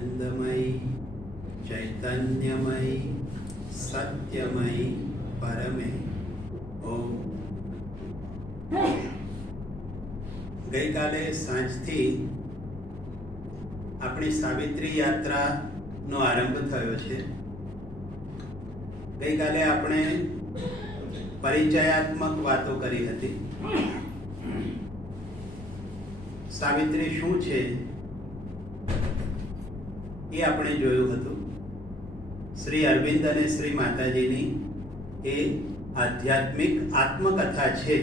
आनंदमयी चैतन्यमयी सत्यमयी परमे ओम। गई काले सांजथी अपनी सावित्री यात्रा नो आरंभ थयो छे। गई काले आपणे परिचयात्मक वातो करी हती। सावित्री शुं छे એ આપણે જોયું હતું। શ્રી અરવિંદ અને શ્રી માતાજીની એ આધ્યાત્મિક આત્મકથા છે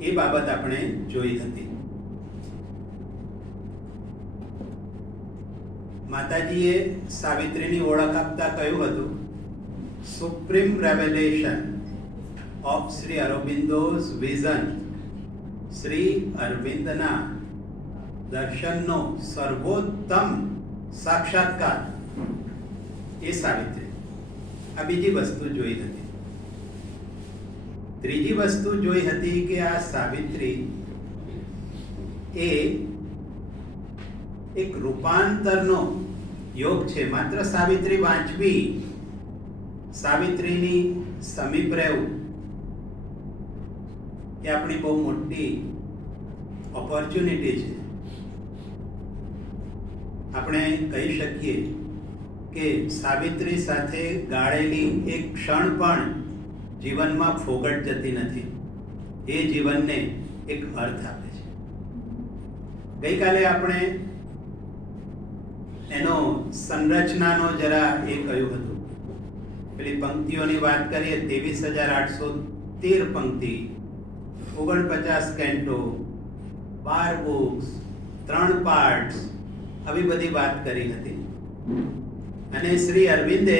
એ બાબત આપણે જોઈ હતી। માતાજીએ સાવિત્રીની ઓળખ આપતા કહ્યું હતું, supreme revelation of Shri Aurobindo's vision, Shri અરવિંદના દર્શનનો સર્વોત્તમ સાક્ષાત્કાર એ સાવિત્રી। આ બીજી વસ્તુ જોઈ હતી। ત્રીજી વસ્તુ જોઈ હતી કે આ સાવિત્રી એ એક રૂપાંતરનો યોગ છે। માત્ર સાવિત્રી વાંચવી, સાવિત્રીની સમીપ રહેવું એ આપણી બહુ મોટી ઓપોર્ચ્યુનિટી છે। આપણે કહી શકીએ કે સાવિત્રી સાથે ગાળેલી એક ક્ષણ પણ જીવનમાં ફોગટ જતી નથી, એ જીવનને એક અર્થ આપે છે। ગઈકાલે આપણે એનો સંરચનાનો જરા એ કહ્યું હતું। પેલી પંક્તિઓની વાત કરીએ, 23,813 પંક્તિ, 49 કેન્ટો, 12 બુક્સ, 3 પાર્ટ્સ, આવી બધી વાત કરી હતી। અને શ્રી અરવિંદે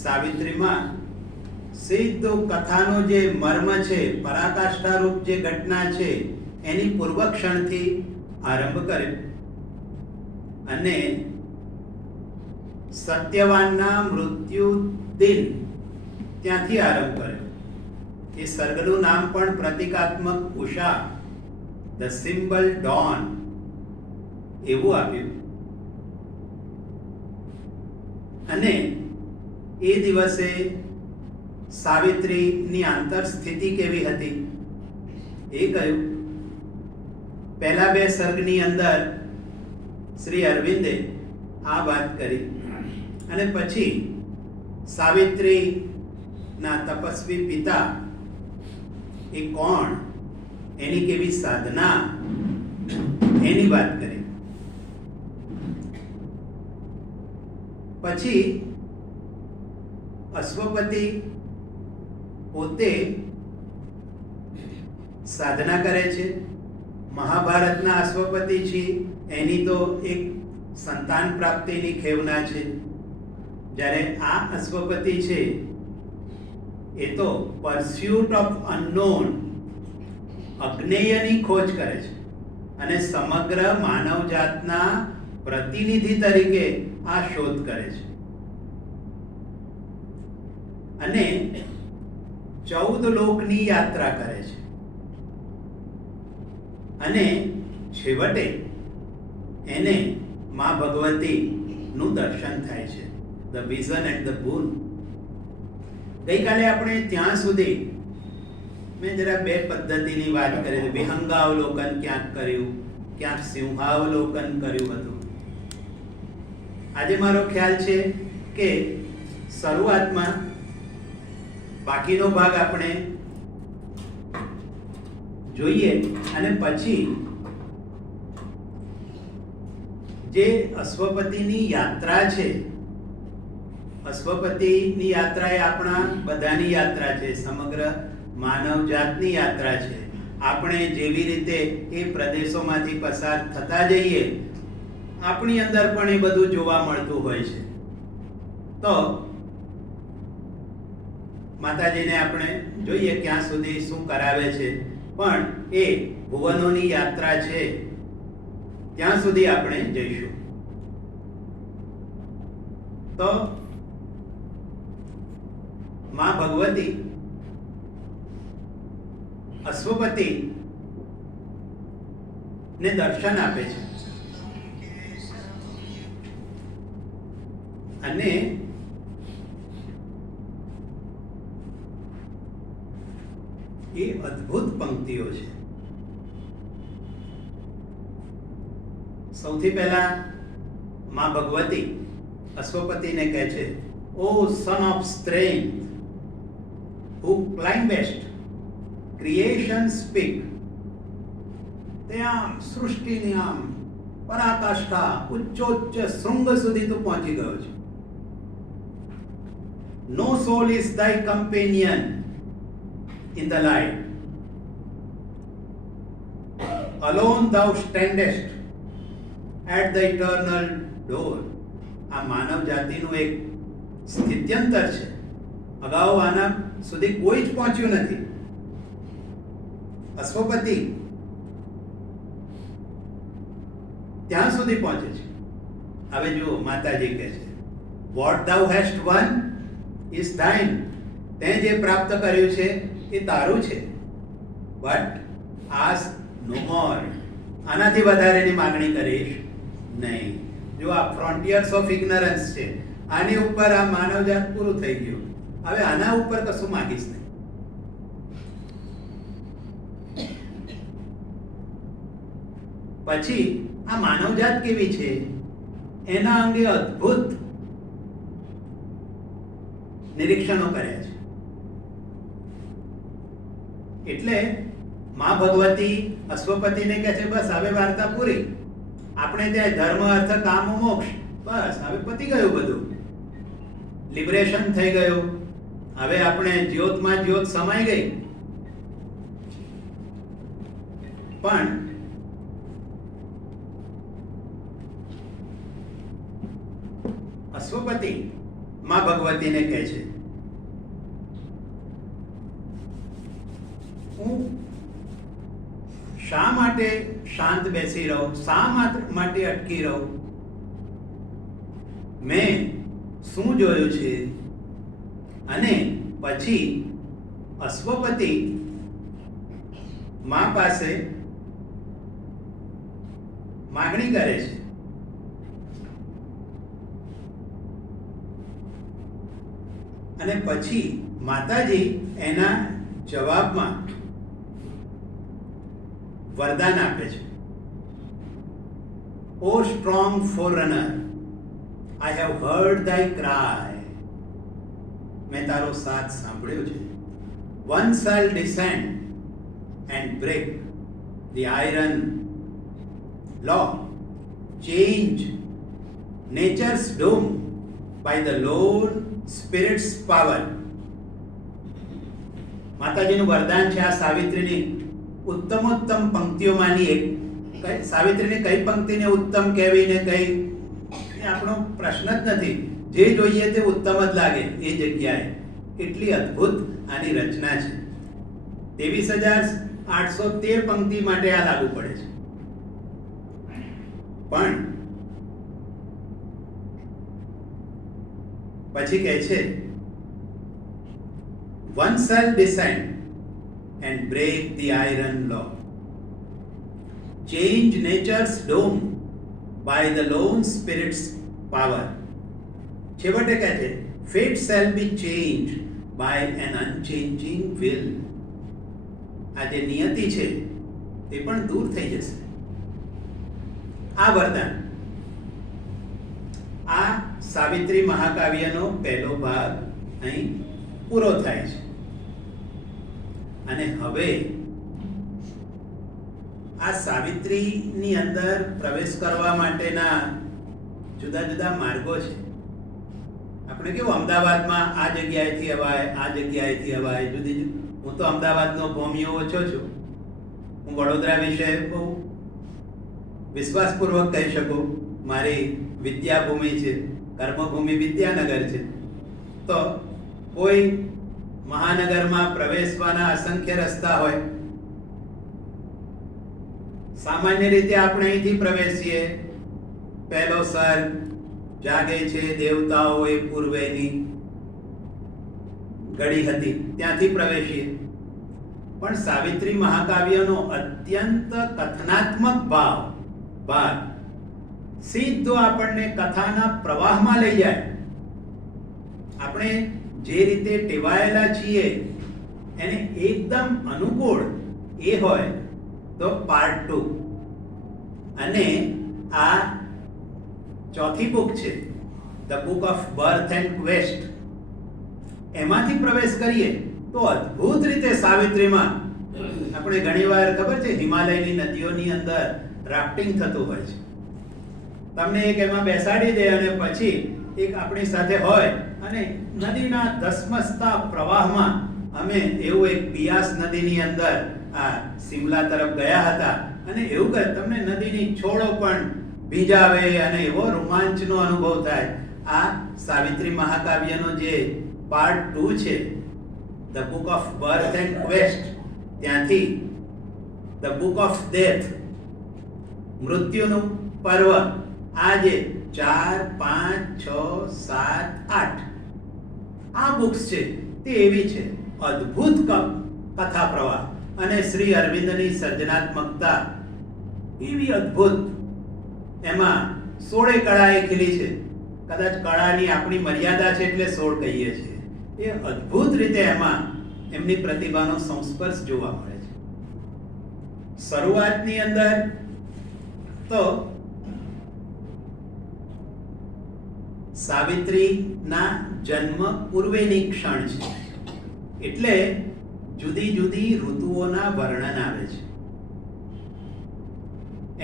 સાવિત્રીમાં સીધો કથાનો જે મર્મ છે, પરાકાષ્ઠારૂપ જે ઘટના છે એની પૂર્વક્ષણથી આરંભ કર્યો અને સત્યવાનના મૃત્યુ દિન ત્યાંથી આરંભ કર્યો। એ સર્ગનું નામ પણ પ્રતિકાત્મક ઉષા, ધ સિમ્બલ ડોન એવું આપ્યું। અને એ દિવસે સાવિત્રીની આંતર સ્થિતિ કેવી હતી એ કહ્યું। પહેલા બે સર્ગની અંદર શ્રી અરવિંદે આ વાત કરી અને પછી સાવિત્રીના તપસ્વી પિતા એ કોણ, એની કેવી સાધના, એની વાત કરી। પછી અશ્વપતિ પોતે સાધના કરે છે। મહાભારતના અશ્વપતિ છે એની તો એક સંતાન પ્રાપ્તિની ખેવના છે, જ્યારે આ અશ્વપતિ છે એ તો પરસ્યુટ ઓફ અનનોન, અજ્ઞેયની ખોજ કરે છે અને સમગ્ર માનવજાતના પ્રતિનિધિ તરીકે આ શોધ કરે છે અને 14 લોકની યાત્રા કરે છે અને છેવટે એને માં ભગવતીનું દર્શન થાય છે, ધ વિઝન એન્ડ ધ બૂન। ગઈકાલે આપણે ત્યાં સુધી મેં જરા બે પદ્ધતિની વાત કરી, વિહંગાવલોકન ક્યાંક કર્યું, ક્યાંક સિંહાવલોકન કર્યું હતું। આજે મારો ખ્યાલ છે કે શરૂઆતમાં બાકીનો ભાગ આપણે જોઈએ અને પછી જે અશ્વપતિની યાત્રા છે, અશ્વપતિની યાત્રા એ આપણા બધાની યાત્રા છે, સમગ્ર માનવજાતની યાત્રા છે। આપણે જેવી રીતે એ પ્રદેશોમાંથી પસાર થતા જઈએ, આપણી અંદર પણ એ બધું જોવા મળતું હોય છે। તો માતાજીને આપણે જોઈએ ક્યાં સુધી શું કરાવે છે, પણ એ ભુવનોની યાત્રા છે ત્યાં સુધી આપણે જઈશું। તો માં ભગવતી અશ્વપતિ ને દર્શન આપે છે અને એ અદ્ભુત પંક્તિઓ છે. સૌથી પહેલા માં ભગવતી અશ્વપતિને કહે છે, O son of strength, who climbest creation speak. તે આમ સૃષ્ટિની આમ પરાકાષ્ઠા ઉચ્ચોચ્ચ શૃંગ સુધી તું પહોંચી ગયો છે. No soul is thy companion in the light. Alone thou standest at the eternal door. આ માનવ જાતિનું એક સ્થિત્યંતર છે. અગાઉ આના સુધી કોઈ જ પહોંચ્યું નથી. અશ્વપતિ ત્યાં સુધી પહોંચે છે. હવે જુઓ, માતાજી કહે છે, vote thou hast won is thine. તે જે પ્રાપ્ત કર્યું છે એ તારું છે. બટ આસ્ક નો મોર. આનાથી વધારેની માંગણી કરીશ નહીં. જો આ ફ્રોન્ટિયર્સ ઓફ ઇગ્નરન્સ છે, આની ઉપર આ માનવજાત પૂરું થઈ ગયું. હવે આના ઉપર કશું માંગીશ નહીં. પછી આ માનવજાત કેવી છે એના અંગે અદ્ભુત નિરીક્ષણો કર્યા છે. એટલે માં ભગવતી અશ્વપતિને કહે છે, બસ હવે વાર્તા પૂરી. આપણે ત્યાં ધર્મ અર્થ કામ મોક્ષ, બસ હવે પતી ગયું બધું. લિબરેશન થઈ ગયું. હવે આપણે જ્યોતમાં જ્યોત સમાઈ ગઈ. પણ અશ્વપતિ માં ભગવતીને કહે છે, હું શા માટે શાંત બેસી રહું, શા માટે અટકી રહું? મેં શું જોયું છે? અને પછી અશ્વપતિ માં પાસે માગણી કરે છે. અને પછી માતાજી એના જવાબમાં વરદાન આપે છે. O strong forerunner, I have heard thy cry. મેં તારો સાથ સાંભળ્યો છે. One shall descend and break the iron law, change nature's doom by the lone spirit's power. માતાજીનું વરદાન છે. આ સાવિત્રીની ઉત્તમોત્તમ પંક્તિઓમાંની એક. સાવિત્રીની કઈ પંક્તિને ઉત્તમ કહેવી ને કઈ, એ આપણો પ્રશ્ન જ નથી. જે જોઈએ તે ઉત્તમ જ લાગે એ જગ્યાએ. એટલી અદ્ભુત આની રચના છે. 23,813 પંક્તિ માટે આ લાગુ પડે છે. પણ પછી કહે છે, one shall descend and break the iron law, change nature's doom by the lone spirit's power. છેવટે કહે છે, fate shall be changed by an unchanging will. આ જે નિયતિ છે તે પણ દૂર થઈ જશે. આ વરદાન આ સાવિત્રી મહાકાવ્યનો પહેલો ભાગ અહીં પૂરો થાય છે. અને હવે આ સાવિત્રીની અંદર પ્રવેશ કરવા માટેના જુદા જુદા માર્ગો છે. આપણે કેવું અમદાવાદમાં આ જગ્યાએથી અવાય, આ જગ્યાએથી અવાય, જુદી જુદી. હું તો અમદાવાદનો ભૂમિયો ઓછો છું. હું વડોદરા વિશે બહુ વિશ્વાસપૂર્વક કહી શકું. મારી વિદ્યાભૂમિ છે, કર્મભૂમિ વિદ્યાનગર છે. તો કોઈ મહાનગરમાં પ્રવેશવાના અસંખ્ય રસ્તા હોય. સામાન્ય રીતે આપણે અહીંથી પ્રવેશીએ. પહેલો સર્ગ જાગે છે દેવતાઓ એ પૂર્વેની ઘડી હતી, ત્યાંથી પ્રવેશીએ. પણ સાવિત્રી મહાકાવ્યનો અત્યંત કથનાત્મક ભાગ સીધો આપણને કથાના પ્રવાહમાં લઈ જાય. આપણે જે રીતે ટેવાયેલા છીએ એને એકદમ અનુકૂળ એ હોય તો પાર્ટ 2. અને આ ચોથી બુક છે, the book of birth and quest. એમાંથી પ્રવેશ કરીએ તો અદ્ભુત રીતે સાવિત્રીમાં આપણે ઘણીવાર ખબર છે હિમાલયની નદીઓની અંદર રાફ્ટિંગ થતું હોય છે. તમને એક એમાં બેસાડી દે અને પછી એક આપણી સાથે હોય અને નદીના ધસમસતા પ્રવાહમાં અમે એવું એક બિયાસ નદીની અંદર આ સિમલા તરફ ગયા હતા અને એવું કે તમને નદીની છોડો પણ ભીંજાવે અને એવો રોમાંચનો અનુભવ થાય. આ સાવિત્રી મહાકાવ્યનો જે પાર્ટ 2 છે, the book of birth and quest, ત્યાંથી ધ બુક ઓફ ડેથ, મૃત્યુનું પર્વ, આ જે 4, 5, 6, 7, 8 આ બુક્સ છે તે એવી છે અદ્ભુત કથા પ્રવાહ અને શ્રી અરવિંદની સર્જનાત્મકતા એવી અદ્ભુત. એમાં 16 કળાએ ખીલી છે. કદાચ કળાની આપણી મર્યાદા છે એટલે 16 કહીએ છીએ. એ અદ્ભુત રીતે એમાં એમની પ્રતિભાનો સંસ્પર્શ જોવા મળે છે. શરૂઆતની અંદર તો સાવિત્રીના જન્મ પૂર્વેની ક્ષણ છે, એટલે જુદી જુદી ઋતુઓના વર્ણન આવે છે.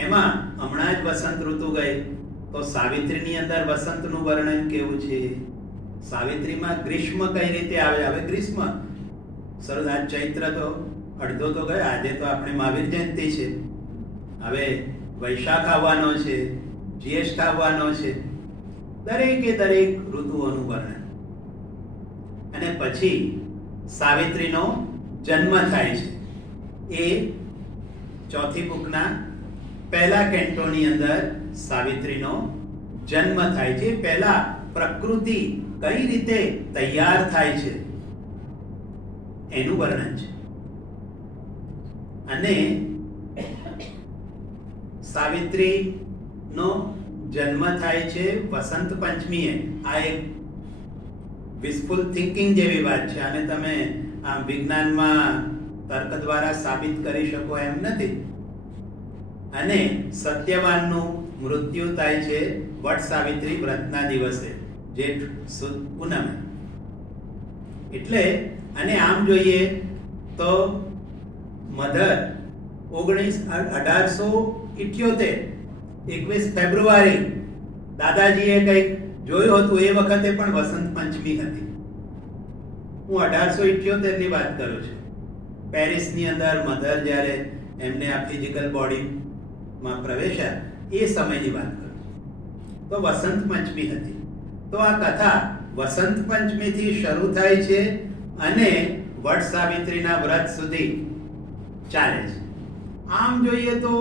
એમાં હમણાં જ વસંત ઋતુ ગઈ તો સાવિત્રીની અંદર વસંતનું વર્ણન કેવું છે, સાવિત્રીમાં ગ્રીષ્મ કઈ રીતે આવે. હવે ગ્રીષ્મ શરૂઆત ચૈત્ર તો અડધો તો ગયો, આજે તો આપણે મહાવીર જયંતિ છે, હવે વૈશાખ આવવાનો છે, જ્યેષ્ઠ આવવાનો છે. દરેકે દરેક ઋતુઓનું વર્ણન. અને પછી સાવિત્રીનો જન્મ થાય છે. એ ચોથી બુકના પહેલા કેન્ટોની અંદર સાવિત્રીનો જન્મ થાય છે. પહેલા પ્રકૃતિ કઈ રીતે તૈયાર થાય છે એનું વર્ણન છે. અને સાવિત્રીનો જન્મ થાય છે વસંત પંચમીએ. આ એક વિશફુલ થિંકિંગ જેવી વાત છે, અને તમે આ વિજ્ઞાનમાં તર્ક દ્વારા સાબિત કરી શકો એમ નથી. અને સત્યવાનનું મૃત્યુ થાય છે વટ સાવિત્રી વ્રતના દિવસે, જેઠ સુદ પૂનમે. એટલે અને આમ જોઈએ તો મધર 1878 21 ફેબ્રુઆરી દાદાજીએ કંઈક જોયું હતું. એ વખતે પણ વસંત પંચમી હતી. હું 1878 ની વાત કરું છું. પેરિસની અંદર મધર જ્યારે એમને આ ફિઝિકલ બોડીમાં પ્રવેશ્યા એ સમયની વાત કરું છું. તો વસંત પંચમી હતી. તો આ કથા વસંત પંચમીથી શરૂ થાય છે અને વટ સાવિત્રીના વ્રત સુધી ચાલે છે. આમ જોઈએ તો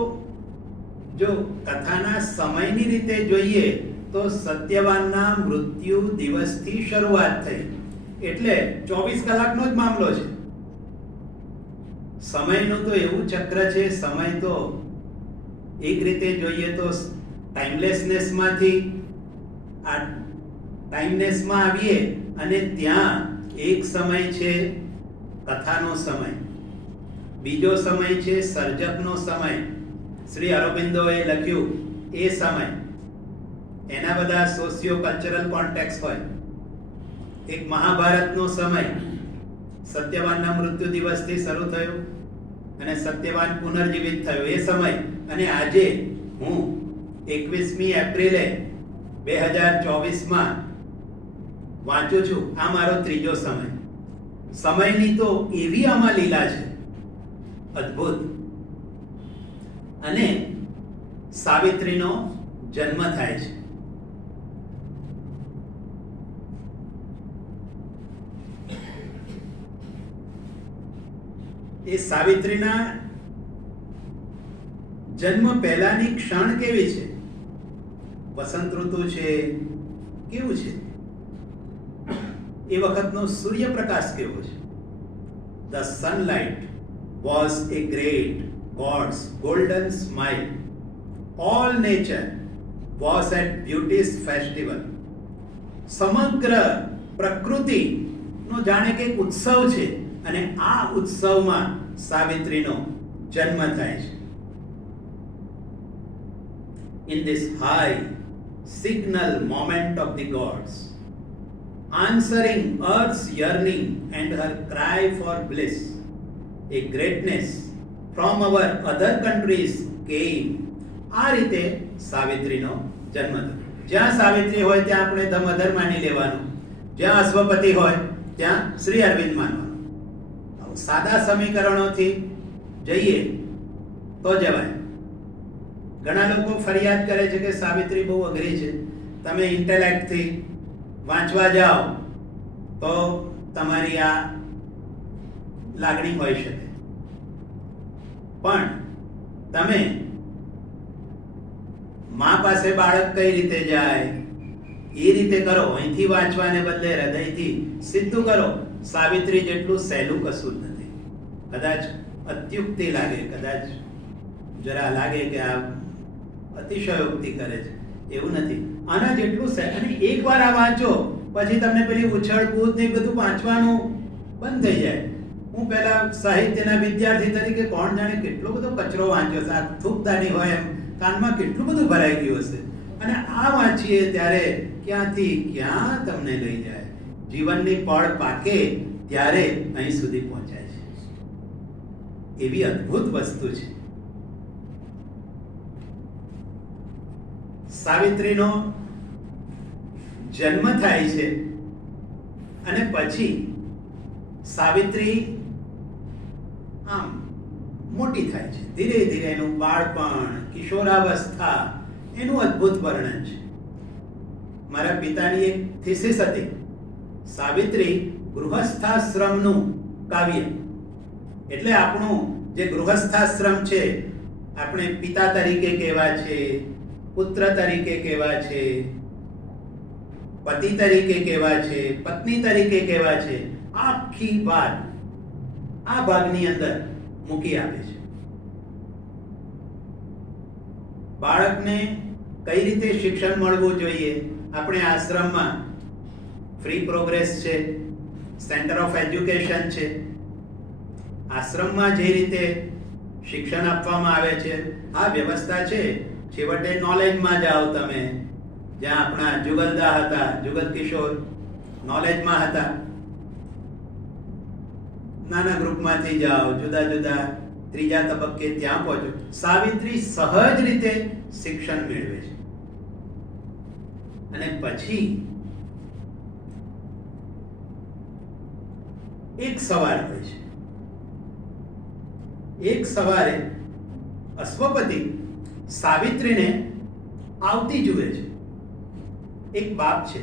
જો કથાના સમયની રીતે જોઈએ તો સત્યવાનના મૃત્યુ દિવસથી શરૂઆત થઈ, એટલે 24 કલાકનો જ મામલો છે. સમયનું તો એવું ચક્ર છે, સમય તો એક રીતે જોઈએ તો ટાઈમલેસનેસમાંથી આ ટાઈમનેસમાં આવીએ અને ત્યાં એક સમય છે કથાનો સમય, બીજો સમય છે સર્જકનો સમય. શ્રી અરવિંદોએ લખ્યું એ સમય, એના બધા સોશિયો કલ્ચરલ કોન્ટેક્સ હોય. એક મહાભારતનો સમય સત્યવાનના મૃત્યુ દિવસથી શરૂ થયો અને સત્યવાન પુનર્જીવિત થયો એ સમય. અને આજે હું 21મી એપ્રિલે 2024માં વાંચું છું. આ મારો ત્રીજો સમય. સમયની તો એવી આમાં લીલા છે અદ્ભુત. અને સાવિત્રીનો જન્મ થાય છે. એ સાવિત્રીના જન્મ પહેલાની ક્ષણ કેવી છે? વસંત ઋતુ છે, કેવું છે એ વખતનો સૂર્યપ્રકાશ કેવો છે? The sunlight was a great God's golden smile. All nature was at beauty's festival. સમગ્ર પ્રકૃતિનો જાણે કે એક ઉત્સવ છે, અને આ ઉત્સવમાં સાવિત્રીનો જન્મ થાય છે. In this high signal moment of the gods, answering earth's yearning and her cry for bliss, a greatness from our other countries came. આ રીતે સાવિત્રીનો જન્મ થયો. જ્યાં સાવિત્રી હોય ત્યાં આપણે ધ મધર માની લેવાનું, જ્યાં અશ્વપતિ હોય ત્યાં શ્રી અરવિંદ માનવાનું. સાદા સમીકરણોથી જઈએ તો જવાય. ઘણા લોકો ફરિયાદ કરે છે કે સાવિત્રી બહુ અઘરી છે, તમે ઇન્ટેલેક્ટથી વાંચવા જાઓ તો તમારી આ લાગણી હોઈ શકે, પણ તમે મા પાસે બાળક કઈ રીતે જાય એ રીતે કરો. અહીંથી વાંચવાને બદલે હૃદયથી સીધું કરો. સાવિત્રી જેટલું સહેલું કશું જ નથી. કદાચ અત્યુક્તિ લાગે, કદાચ જરા લાગે કે આ અતિશયોક્તિ કરે છે, એવું નથી. આના જેટલું અને એકવાર આ વાંચો પછી તમને પેલી ઉછળ કૂદ ને બધું વાંચવાનું બંધ થઈ જાય. હું પહેલા સાહિત્યના વિદ્યાર્થી તરીકે કોણ જાણે કેટલો બધો કચરો વાંચ્યો છે. આ થૂકદાની હોય એમ કાનમાં કેટલું બધું ભરાઈ ગયું હશે, અને આ વાંચીએ ત્યારે ક્યાંથી ક્યાં તમને લઈ જાય. જીવનની પળ પાકે ત્યારે અહીં સુધી પહોંચાય છે. એવી અદ્ભુત વસ્તુ છે. સાવિત્રીનો જન્મ થાય છે અને પછી સાવિત્રી આમ મોટી થાય છે. ધીરે ધીરે એનું બાળપણ, કિશોરાવસ્થા, એનું અદ્ભુત વર્ણન છે. મારા પિતાની એક થીસીસ હતી, સાવિત્રી ગૃહસ્થાશ્રમનું કાવ્ય. એટલે આપણું જે ગૃહસ્થાશ્રમ છે, આપણે પિતા તરીકે કેવા છે, પુત્ર તરીકે કેવા છે, પતિ તરીકે કેવા છે, પત્ની તરીકે કેવા છે, આખી વાત આ ભાગની અંદર મૂકી આપે છે. બાળકને કઈ રીતે શિક્ષણ મળવું જોઈએ. આપણે આશ્રમમાં ફ્રી પ્રોગ્રેસ છે, સેન્ટર ઓફ એજ્યુકેશન છે. આશ્રમમાં જે રીતે શિક્ષણ આપવામાં આવે છે, આ વ્યવસ્થા છે. છેવટે નોલેજમાં જાઓ તમે, જ્યાં આપણા જુગલદા હતા, જુગલ કિશોર નોલેજમાં હતા. નાના ગ્રુપમાંથી જાઓ, જુદા જુદા ત્રીજા તબક્કે ત્યાં પહોંચો. સાવિત્રી સહજ રીતે શિક્ષણ મેળવે છે. અને પછી એક સવાર હોય છે. એક સવારે અશ્વપતિ સાવિત્રીને આવતી જુએ છે. એક બાપ છે,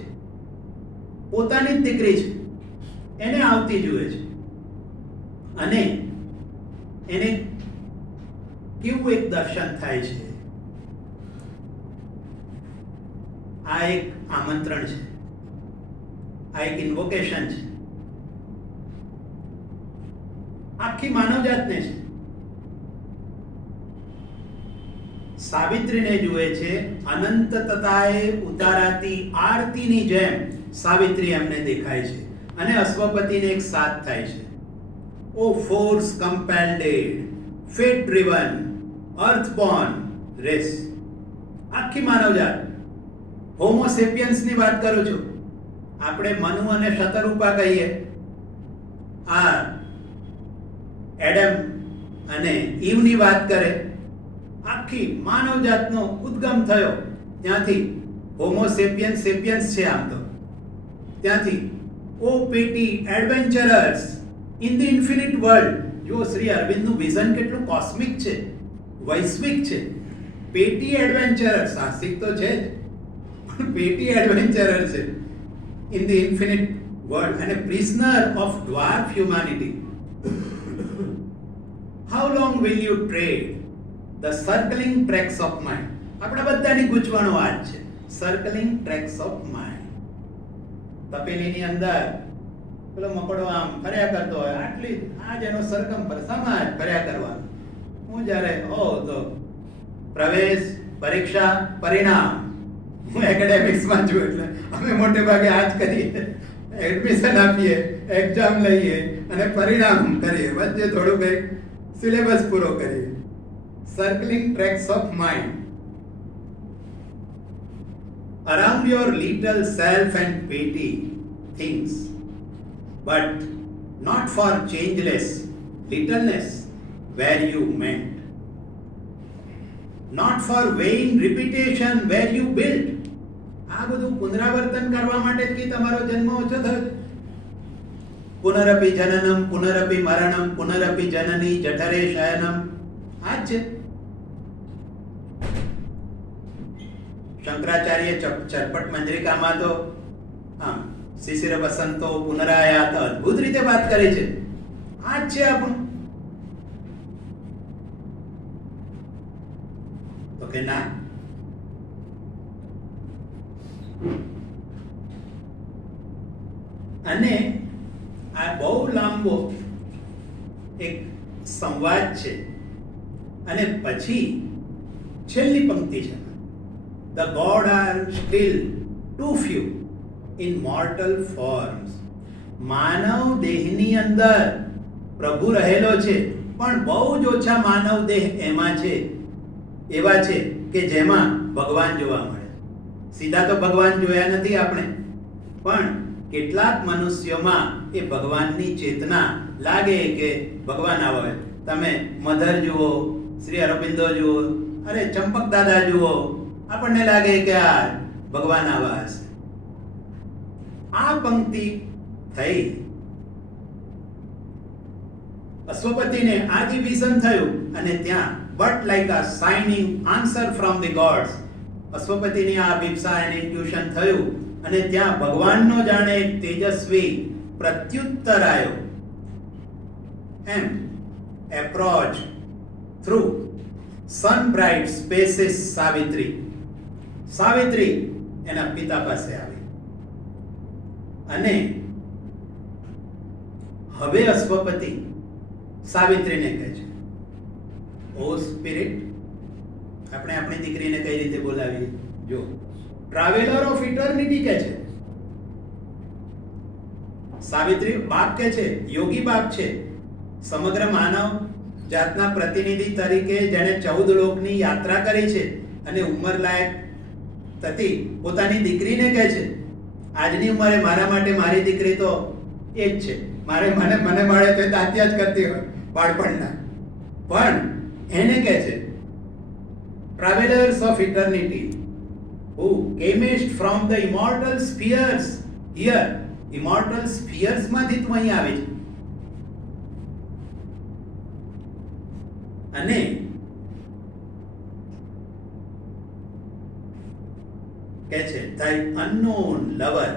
પોતાની જ દીકરી છે, એને આવતી જુએ છે, અને એને કેવું એક દર્શન થાય છે. આ એક આમંત્રણ છે, આ એક ઇન્વોકેશન છે. આખી માનવજાતને છે. સાવિત્રીને જુએ છે. અનંતતાએ ઉતારાતી આરતીની જેમ સાવિત્રી એમને દેખાય છે, અને અશ્વપતિને એક સાથ થાય છે. ઓ ફોર્સ કમ્પેલ્ડેડ, ફેટ ડ્રિવન, અર્થબોર્ન રેસ. આખી માનવજાત, હોમો સેપિયન્સની વાત કરું છું. આપણે મનુ અને શતરૂપા કહીએ, આ એડમ અને ઈવની વાત કરે. આખી માનવજાતનો ઉદ્ગમ થયો ત્યાંથી. હોમો સેપિયન્સ સેપિયન્સ છે આમ તો. ત્યાંથી ઓ પેટી એડવેન્ચરર્સ ઇન ધ ઇન્ફિનિટ વર્લ્ડ. જો શ્રી અરવિંદનું વિઝન કેટલું કોસ્મિક છે, વૈશ્વિક છે. પેટી એડવેન્ચરર, સાહસિક તો છે જ, પણ પેટી એડવેન્ચરર છે ઇન ધ ઇન્ફિનિટ વર્લ્ડ, અને prisoner of dwarf humanity. How long will you tread the circling tracks of mind. આપણા બધાની ગૂંચવણો આ જ છે, સર્કલિંગ ટ્રેક્સ ઓફ માઇન્ડ. તપેલીની અંદર પેલો મકોડો આમ ફર્યા કરતો હોય, આટલી આ જ એનો સરકમફરન્સ આમાં જ ફર્યા કરવાનો. હું જ્યારે તો પ્રવેશ, પરીક્ષા, પરિણામ. હું એકેડેમિક્સમાં છું એટલે અમે મોટે ભાગે આ જ કરીએ. એડમિશન આપીએ, એક્ઝામ લઈએ અને પરિણામ કરીએ, વચ્ચે થોડું કંઈક સિલેબસ પૂરો કરીએ. Circling tracks of mind around your little self and petty things, but not for changeless littleness where you meant, not for vain repetition where you built. આ બધું પુનરાવર્તન કરવા માટે જ કે તમારો જન્મ ઓછો થયો છે. પુનરપી જનનમ પુનરપી મરણમ પુનરપી જનની જઠરે શયનમ, આ જ છે. શંકરાચાર્ય ચરપટ મંજરિકામાં તો શિશિર વસંતો પુનરાયાત અદ્ભુત રીતે વાત કરે છે. આ જ છે આપણું. તો કે ના, અને આ બહુ લાંબો એક સંવાદ છે. અને પછી છેલ્લી પંક્તિ છે, The God are still too few in mortal forms. માનવ દેહની અંદર પ્રભુ રહેલો છે, પણ બહુ જ ઓછા માનવ દેહ એમાં છે, એવા છે કે જેમાં ભગવાન જોવા મળે. સીધા તો ભગવાન જોયા નથી આપણે, પણ કેટલાક મનુષ્યોમાં એ ભગવાનની ચેતના લાગે કે ભગવાન આવે. તમે મધર જુઓ, શ્રી અરવિંદો જુઓ, અરે ચંપક દાદા જુઓ, આપણને લાગે કે આ ભગવાન આવા હશે. આ પંક્તિ થઈ. અશ્વપતિને આદિ વિઝન થયું અને ત્યાં but like a shining answer from the gods, અશ્વપતિની આ વિપ્સા અને ઇન્ટ્યુશન થયું અને ત્યાં ભગવાનનો જાણે એક તેજસ્વી પ્રત્યુત્તર આવ્યો. એમ એપ્રોચ થ્રુ સન બ્રાઇટ સ્પેસિસ સાવિત્રી. સાવિત્રી એના પિતા પાસે આવી અને હવે અશ્વપતિ સાવિત્રીને કહે છે, ઓ સ્પિરિટ. આપણે આપણી દીકરીને કઈ રીતે બોલાવીએ? જો ટ્રાવેલર ઓફ ઇટર્નિટી કહે છે. સાવિત્રી બાપ કહે છે, યોગી બાપ છે, સમગ્ર માનવ જાતના પ્રતિનિધિ તરીકે જેણે 14 લોકની યાત્રા કરી છે અને ઉંમર લાયક થતી પોતાની દીકરીને કહે છે, આજની ઉંમરે મારા માટે મારી દીકરી તો એ જ છે, મને મળે તે દાત્યા જ કરતી હોય બાળપણના. પણ એને કહે છે, travellers of eternity who camest from the immortal spheres here. immortal spheres માંથી તું અહીં આવે છે. અને કહે છે, thy unknown lover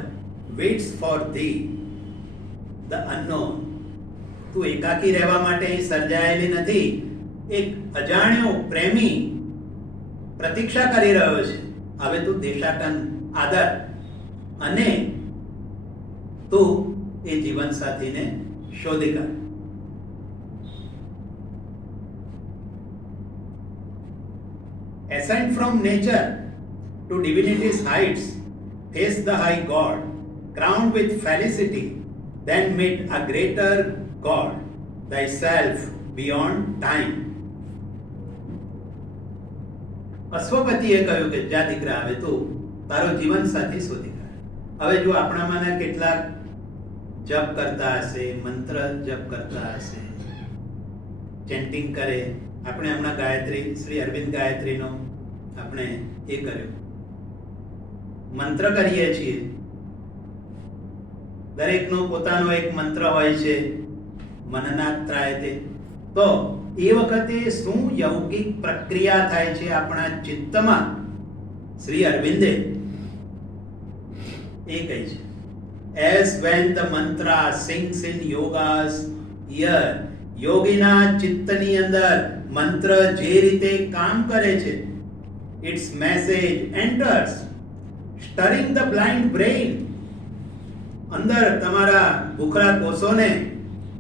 waits for thee. the unknown. તું એકાકી રહેવા માટે અહીં સર્જાયેલી નથી. એક અજાણ્યો પ્રેમી પ્રતીક્ષા કરી રહ્યો છે. હવે તું દેશાટન આદર અને તું એ જીવન સાથીને શોધી કાઢ. Ascend from nature to divinity's heights, face the high God, crowned with felicity, then meet a greater God, thyself beyond time. અશ્વપતિએ કહ્યું કે જા દીકરા, હવે તું તારો જીવન સાથી શોધી કાઢ. હવે જો આપણામાંના કેટલાક જપ કરતા હશે, મંત્ર જપ કરતા હશે, ચેન્ટિંગ કરે. આપણે હમણાં ગાયત્રી, શ્રી અરવિંદ ગાયત્રીનો આપણે એ કર્યો, મંત્ર કરીએ છીએ. દરેકનો પોતાનો એક મંત્ર હોય છે, મનનાત્રાય તે. તો એ વખતે શું યૌગિક પ્રક્રિયા થાય છે આપણા ચિત્તમાં, શ્રી અરવિંદે એ કહી છે, as when the mantra sinks in yoga's ear. યોગીના ચિત્તની અંદર મંત્ર જે રીતે કામ કરે છે, its message enters, stirring the blind brain. અંદર તમારા ભૂખરા કોષોને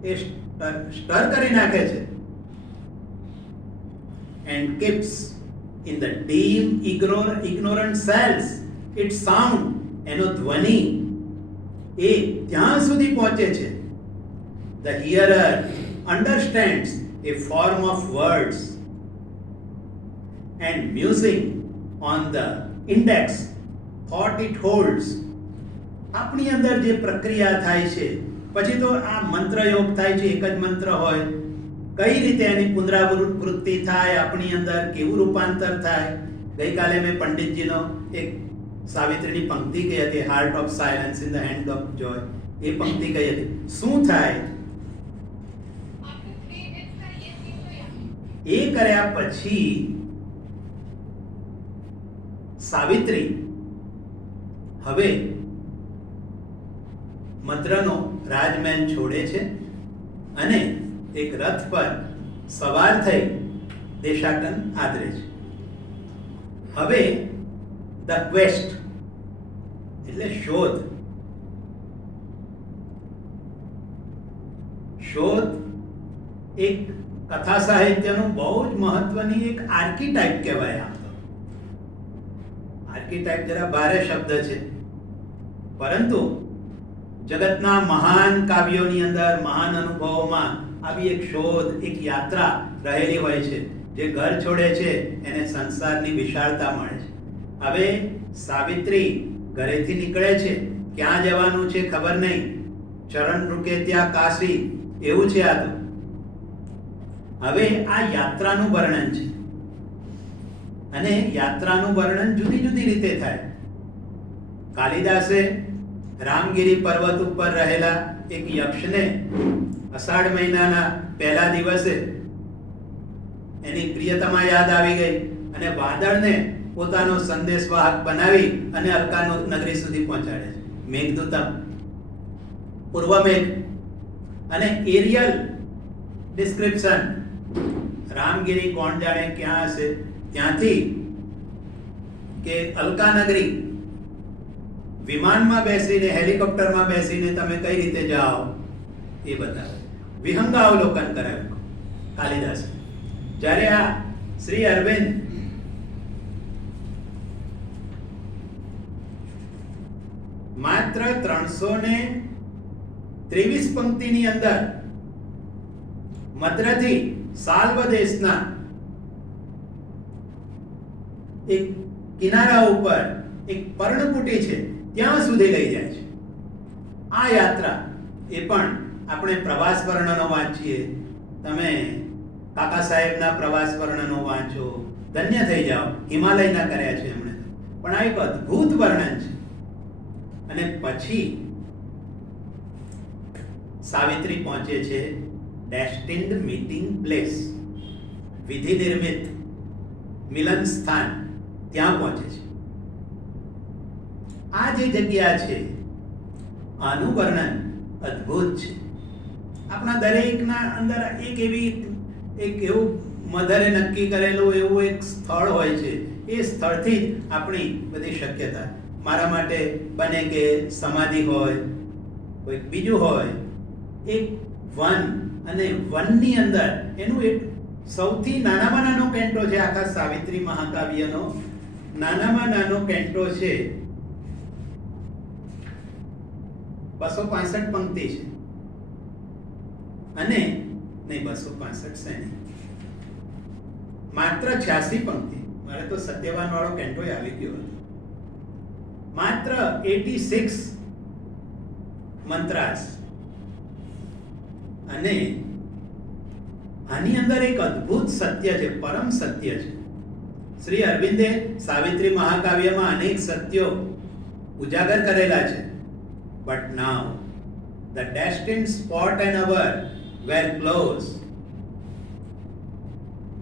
એ સ્ટર કરી નાખે છે. and keeps in the dim ignorant cells its sound, એનો ધ્વનિ એ ત્યાં સુધી પહોંચે છે. The hearer understands a form of words and musing on the index thought it holds. આપણી અંદર જે પ્રક્રિયા થાય છે, પછી તો આ મંત્ર યોગ થાય છે, એક જ મંત્ર હોય, કઈ રીતે એની પુનરાવૃત્તિ થાય આપણી અંદર, કેવું રૂપાંતર થાય. ગઈકાલે મેં પંડિતજીનો એક સાવિત્રીની પંક્તિ કહી હતી, heart of silence in the hand of joy, એ પંક્તિ કહી હતી. શું થાય એ કર્યા પછી સાવિત્રી હવે મદ્રનો રાજમહેલ છોડે છે અને એક રથ પર સવાર થઈ દેશાટન આદરે છે. હવે ધ ક્વેસ્ટ એટલે શોધ એક કથા સાહિત્યનું બહુ જ મહત્વની એક આર્કીટાઇપ કહેવાય. આમ તો આર્કીટાઇપ જરા ભારે શબ્દ છે, પરંતુ જગતના મહાન કાવ્યોની અંદર, મહાન અનુભવોમાં આવી એક શોધ, એક યાત્રા રહેલી હોય છે. જે ઘર છોડે છે એને સંસારની વિશાળતા મળે છે. હવે સાવિત્રી ઘરેથી નીકળે છે, ક્યાં જવાનું છે ખબર નહીં, ચરણ રૂકે ત્યાં કાશી, એવું છે આ તો. હવે આ યાત્રાનું વર્ણન છે અને યાત્રાનું વર્ણન જુદી જુદી રીતે થાય. કાલિદાસે રામગીરી પર્વત ઉપર રહેલા એક યક્ષને અષાઢ મહિનાના પહેલા દિવસે એની પ્રિયતમા યાદ આવી ગઈ અને વાદળને પોતાનો સંદેશવાહક બનાવી અને અલકા નગરી સુધી પહોંચાડે છે. મેઘદૂતમ, પૂર્વમેઘ અને એરિયલ ડિસ્ક્રિપ્શન. રામગીરી કોણ જાણે ક્યાં હશે, ત્યાંથી કે અલકા નગરી વિમાનમાં બેસીને, હેલિકોપ્ટરમાં બેસીને તમે કઈ રીતે જાઓ એ બતાવે. વિહંગાવલોકન કરાવ્યું કાલિદાસે. જ્યારે આ શ્રી અરવિંદ માત્ર 323 પંક્તિની અંદર મદ્રથી સાલ્વ દેશના એક કિનારા ઉપર એક પર્ણકુટી છે ત્યાં સુધી લઈ જાય છે. આ યાત્રા એ પણ આપણે પ્રવાસ વર્ણનો વાંચીએ, તમે કાકા સાહેબના પ્રવાસ વર્ણનો વાંચો, ધન્ય થઈ જાઓ. હિમાલયના કર્યા છે એમણે, પણ આ એક અદ્ભુત વર્ણન છે. અને પછી સાવિત્રી પહોંચે છે ડેસ્ટિન્ડ મીટિંગ પ્લેસ, વિધિ નિર્મિત મિલન સ્થાન, ત્યાં પહોંચે છે. આ જે જગ્યા છે આનું વર્ણન અદ્ભુત છે. આપણા દરેકના અંદર એક એવું મધરે નક્કી કરેલું એવું એક સ્થળ હોય છે. એ સ્થળથી જ આપણી બધી શક્યતા. મારા માટે બને કે સમાધિ હોય, કોઈ બીજું હોય, એક વન, અને વનની અંદર એનું એક સૌથી નાનામાં નાનો કેન્ટો છે આખા સાવિત્રી મહાકાવ્યનો. નાનામાં નાનો કેન્ટો છે, 265 પંક્તિ છે. અને નહીં, 265 છે નહીં, માત્ર 86 પંક્તિ. મારે તો સત્યવાન વાળો કેન્ટો આવી ગયો હતો. માત્ર 86 મંત્રાસ. અને આની અંદર એક અદ્ભુત સત્ય છે, પરમ સત્ય છે. શ્રી અરવિંદે સાવિત્રી મહાકાવ્યમાં અનેક સત્યો ઉજાગર કરેલા છે. But now the destined spot and hour were close.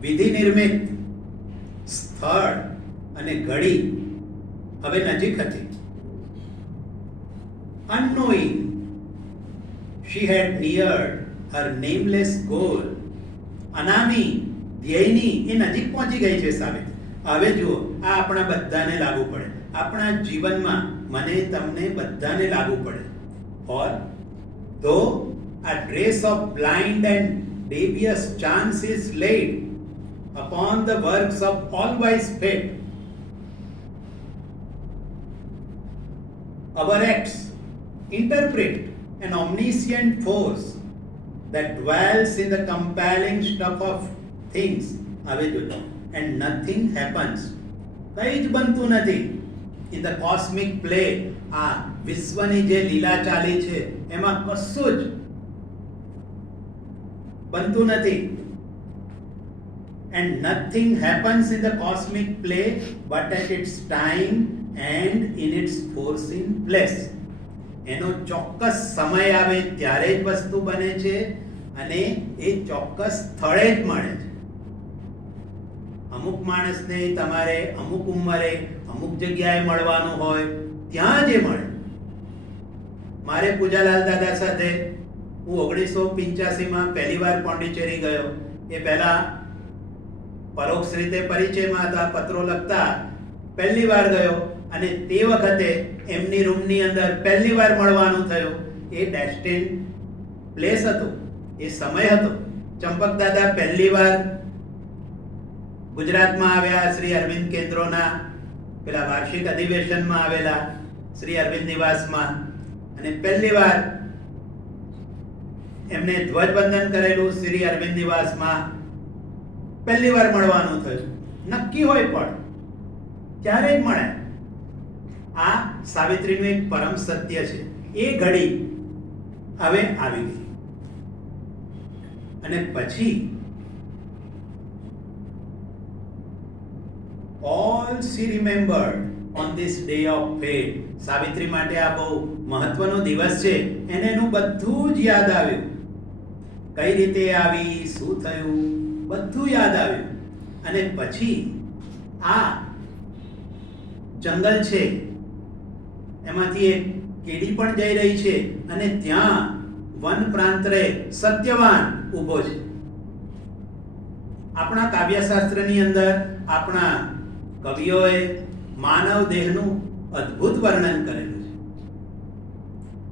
વિધિ નિર્મિત સ્થળ અને ઘડી હવે નજીક હતી. Unknowing, she had neared her nameless goal. અનામી, ધ્યેયની એ નજીક પહોંચી ગઈ છે સાવિત્રી. હવે જુઓ, આ આપણા બધાને લાગુ પડે, આપણા જીવનમાં મને તમને બધાને લાગુ પડે. or though a trace of blind and devious chance is laid upon the works of all-wise fate, our acts interpret an omniscient force that dwells in the compelling stuff of things. હવે જોજો, and nothing happens. કંઈ જ બનતું નથી. In the cosmic play, આ વિશ્વની જે લીલા ચાલી છે એમાં કશું જ બનતું નથી. And nothing happens in the cosmic play but at its time and in its forcing place. એનો ચોક્કસ સમય આવે ત્યારે જ વસ્તુ બને છે અને એ ચોક્કસ સ્થળે જ મળે છે. અમુક માણસને તમારે અમુક ઉંમરે અમુક જગ્યાએ મળવાનું હોય ત્યાં જ મળે. મારે પૂજાલાલ દાદા સાથે હું 1985માં પહેલી વાર પોંડિચેરી ગયો. એ પહેલા પરોક્ષ રીતે પરિચયમાં હતા, પત્રો લખતા. પહેલી વાર ગયો અને તે વખતે એમની રૂમની અંદર પહેલી વાર મળવાનું થયું. એ ડેસ્ટિન પ્લેસ હતો, એ સમય હતો. ચંપક દાદા પહેલી વાર ગુજરાતમાં આવ્યા, શ્રી અરવિંદ કેન્દ્રોના પેલા વાર્ષિક અધિવેશનમાં આવેલા શ્રી અરવિંદ નિવાસમાં, અને પહેલી વાર એમને ધ્વજવંદન કરેલું શ્રી અરવિંદ નિવાસમાં. પહેલી વાર મળવાનું થયું. નક્કી હોય પણ ત્યારે જ મળે. આ સાવિત્રીનું એક પરમ સત્ય છે. એ ઘડી હવે આવી ગઈ. અને પછી all she remembered on this day of fate. Savitri માટે આ બહુ મહત્વનો દિવસ છે. એને એનું બધું જ યાદ આવ્યું. કઈ રીતે આવી, શું થયું, બધું યાદ આવ્યું. અને પછી આ જંગલ છે એમાંથી એક કીડી પણ જઈ રહી છે અને ત્યાં વન પ્રાંતરે સત્યવાન ઊભો છે. આપણા કાવ્યશાસ્ત્રની અંદર આપણા કવિઓએ માનવ દેહનું અદ્ભુત વર્ણન કરેલું છે.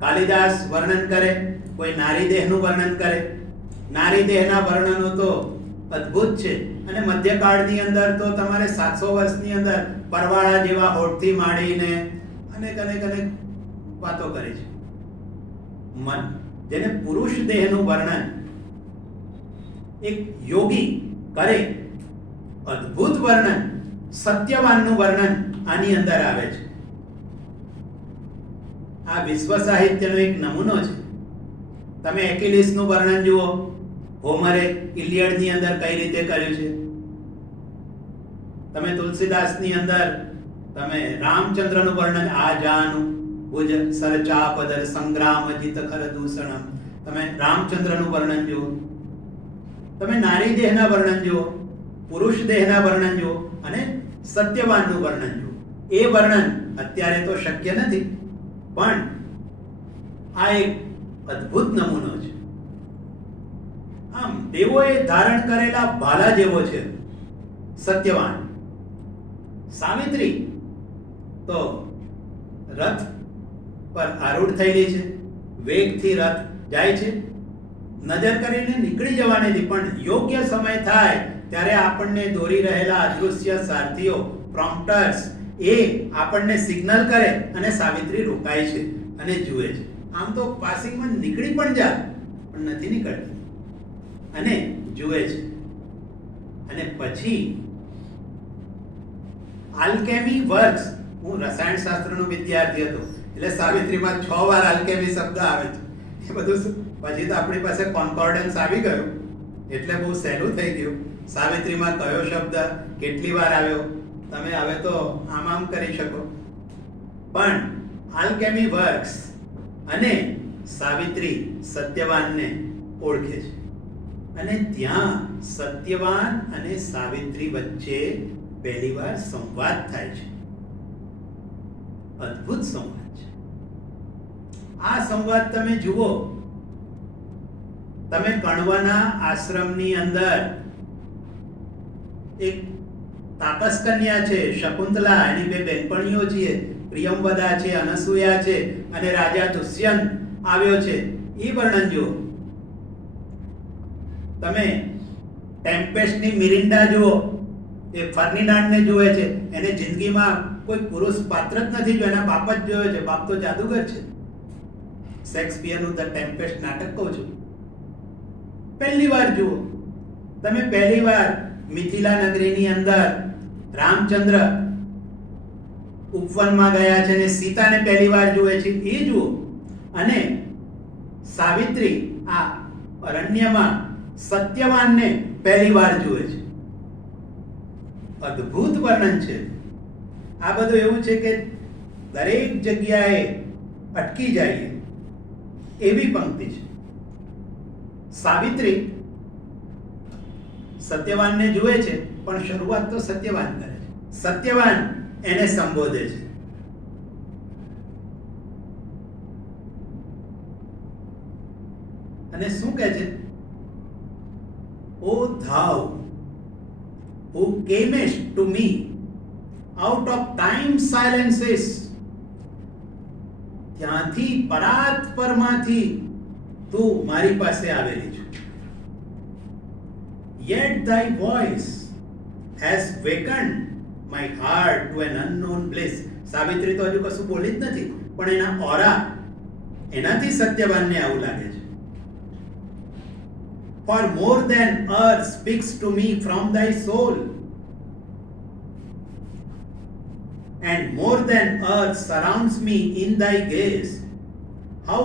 કાલિદાસ વર્ણન કરે, કોઈ નારી દેહનું વર્ણન કરે. નારી દેહના વર્ણનો તો અદ્ભુત છે. અને મધ્યકાળની અંદર તો તમારે 700 વર્ષની અંદર પરવાળા જેવા હોઠથી માંડીને અનેક વાતો કરી છે. મન જેને પુરુષ દેહનું વર્ણન એક યોગી કરે, અદ્ભુત વર્ણન, સત્યવાનનું વર્ણન આની અંદર આવે છે. આ વિશ્વ સાહિત્યનો એક નમૂનો છે. તમે એકિલિસનું વર્ણન જુઓ, હોમરે ઇલિયડની અંદર કઈ રીતે કર્યું છે. તમે તુલસીદાસની અંદર તમે રામચંદ્રનું વર્ણન, આ જાનું ભુજ સરચાપદર સંગ્રામ જીત ખર દૂષણમ, તમે રામચંદ્રનું વર્ણન જુઓ. તમે નારી દેહના વર્ણન જુઓ, પુરુષ દેહના વર્ણન જુઓ અને સત્યવાનનું વર્ણન જુઓ. એ વર્ણન અત્યારે તો શક્ય નથી, પણ આ એક અદ્ભુત નમૂનો છે. આમ દેવોએ ધારણ કરેલા ભાલા જેવો છે સત્યવાન. સાવિત્રી તો રથ પર આરૂઢ થયેલી છે, વેગથી રથ જાય છે. નજર કરીને નીકળી જવાની, પણ યોગ્ય સમય થાય ત્યારે આપણને દોરી રહેલા અદૃશ્ય સારથીઓ, પ્રોમ્પ્ટર્સ, એ આપણને સિગ્નલ કરે અને સાવિત્રી રોકાય છે અને જુએ છે. આમ તો પાસિંગમાં નીકળી પણ જાય, પણ નથી નીકળતી અને જુએ છે. અને પછી આલ્કેમી વર્ક્સ. હું રસાયણશાસ્ત્રનો વિદ્યાર્થી હતો, એટલે સાવિત્રીમાં 6 વાર આલ્કેમી શબ્દ આવે છે. એ બધું પછી તો આપણી પાસે કોન્કોર્ડન્સ આવી ગયું, એટલે બહુ સહેલું થઈ ગયું. સાવિત્રીમાં કયો શબ્દ કેટલી વાર આવ્યો તમે હવે તો આમ કરી શકો. પણ આલ્કેમી વર્ક્સ અને સાવિત્રી સત્યવાનને ઓળખે છે. અને ત્યાં સત્યવાન અને સાવિત્રી વચ્ચે પહેલીવાર સંવાદ થાય છે. અદ્ભુત સંવાદ છે. આ સંવાદ તમે જુઓ. તમે કણવાના આશ્રમની અંદર એક તાપસ કન્યા છે શકુંતલા, એની 2 બહેનપણીઓ છે, પ્રિયંવદા છે, અનસૂયા છે, અને રાજા દુષ્યંત આવ્યો છે. એ વર્ણન જુઓ. તમે ટેમ્પેસ્ટની મિરિન્ડા જુઓ, એ ફર્ડિનાન્ડને જુએ છે. એને જિંદગીમાં કોઈ પુરુષ પાત્ર જ નથી જોયો, એના બાપ જ જોયો છે. બાપ તો જાદુગર છે. શેક્સપિયરનું ધ ટેમ્પેસ્ટ નાટક કહું છું, પહેલી વાર જુઓ તમે, પહેલી વાર મિથિલા નગરીની અંદર રામચંદ્ર ઉપવનમાં ગયા છે અને સીતાને પહેલી વાર જુએ છે, એ જુઓ. અને સાવિત્રી આ અરણ્યમાં સત્યવાનને પહેલી વાર જુએ છે. અદ્ભુત વર્ણન છે. આ બધું એવું છે કે દરેક જગ્યાએ અટકી જાય એવી પંક્તિ છે. સાવિત્રી સત્યવાનને જુએ છે, પણ શરૂઆત તો સત્યવાન કરે છે. સત્યવાન એને સંબોધે છે. અને શું કહે છે? ઓ thou who camest to me out of time silences, ત્યાંથી પરાત પરમાંથી તું મારી પાસે આવેલી છે. Yet thy voice has wakened my heart to an unknown bliss. Savitri તો હજુ કશું બોલી જ નથી, પણ એના ઓરા એનાથી સત્યવાનને આવું લાગે છે. For more than earth speaks to me from thy soul, and more than earth surrounds me in thy gaze. How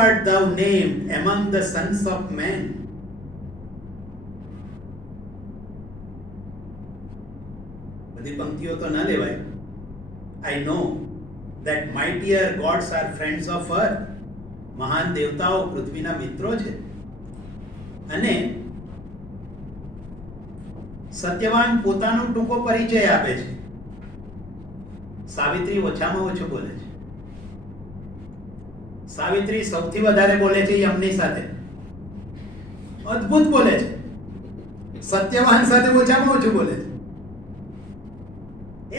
art thou named among the sons of men? બધી પંક્તિઓ તો ના લેવાય. I know that mightier gods are friends of earth. મહાન દેવતાઓ પૃથ્વીના મિત્રો છે. અને સત્યવાન પોતાનો ટૂંકો પરિચય આપે છે. સાવિત્રી ઓછામાં ઓછું બોલે છે. સાવિત્રી સૌથી વધારે બોલે છે યમની સાથે, અદ્ભુત બોલે છે. સત્યવાન સાથે ઓછામાં ઓછું બોલે છે.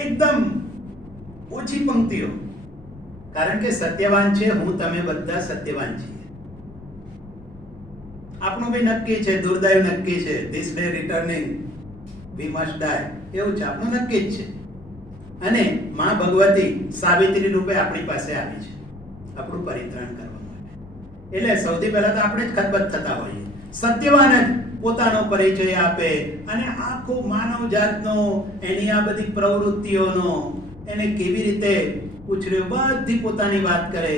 એકદમ ઓછી પંક્તિઓ. કારણ કે સત્યવાન છે, હું તમે બધા સત્યવાન છીએ. આપણું બી નક્કી છે, દુર્દૈવ નક્કી છે, this day returning we must die, એવું છે, આપણું નક્કી જ છે. અને માં ભગવતી સાવિત્રી રૂપે આપણી પાસે આવી છે આપણું પરિત્રાણ કરવા માટે. એટલે સૌથી પહેલા તો આપણે જ ખતબત થતા હોઈએ. સત્યવાન જ પોતાનો પરિચય આપે અને આખો માનવ જાતનો, એની આ બધી પ્રવૃત્તિઓનો, એને કેવી રીતે ઉછર્યો, બધી પોતાની વાત કરે.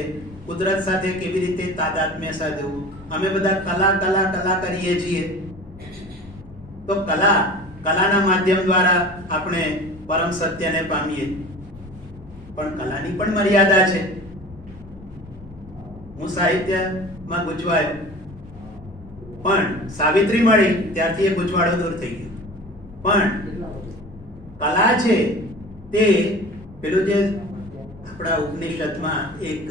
કુદરત સાથે કેવી રીતે તાદાત્મ્ય સાધવું. અમે બધા કલા કરીએ છીએ, તો કલાના માધ્યમ દ્વારા આપણે પરમ સત્યને પામીએ. પણ કલાની પણ મર્યાદા છે. હું સાહિત્યમાં ગૂંચવાયો, પણ સાવિત્રી મળી ત્યારથી એ ગૂંચવાડો દૂર થઈ ગયો. પણ કલા છે તે પેલું જે આપણા ઉપનિષદમાં એક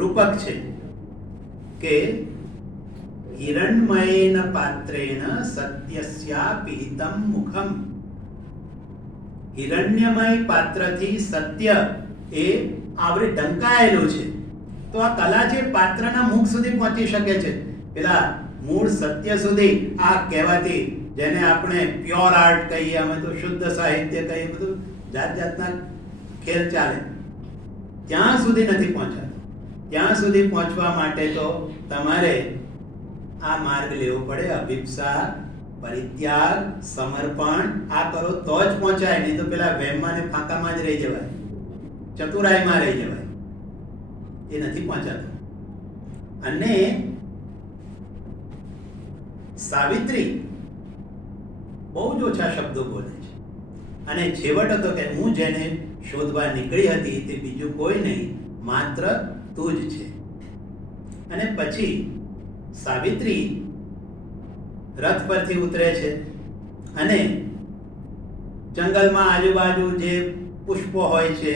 રૂપક છે કે હિરણમયેન પાત્રેણ સત્યસ્યા પિહિતમ મુખમ. હિરણ્યમય પાત્રથી સત્ય એ આવરે ઢંકાયેલું છે. તો આ કલા છે પાત્રના મુખ સુધી પહોંચી શકે છે, પેલા મૂળ સત્ય સુધી. આ કહેવાતી જેને આપણે પ્યોર આર્ટ કહીએ, અમે તો શુદ્ધ સાહિત્ય કહીએ, બધું જાત જાતના ખેલ ચાલે, ત્યાં સુધી નથી પહોંચાતું. ત્યાં સુધી પહોંચવા માટે તો તમારે આ માર્ગ લેવો પડે. અભિપ્સા, પરિત્યાગ, સમર્પણ, આ કરો તો જ પહોંચાય. નહીં તો પેલા વહેમમાં ને ફાંકામાં જ રહી જવાય, ચતુરાઈમાં રહી જવાય. એ નથી પહોંચાતું. અને સાવિત્રી બહુ જ ઓછા શબ્દો બોલે છે. અને છેવટ હતો કે હું જેને શોધવા નીકળી હતી તે બીજું કોઈ નહીં, માત્ર તું જ છે. અને પછી સાવિત્રી રથ પરથી ઉતરે છે અને જંગલમાં આજુબાજુ જે પુષ્પો હોય છે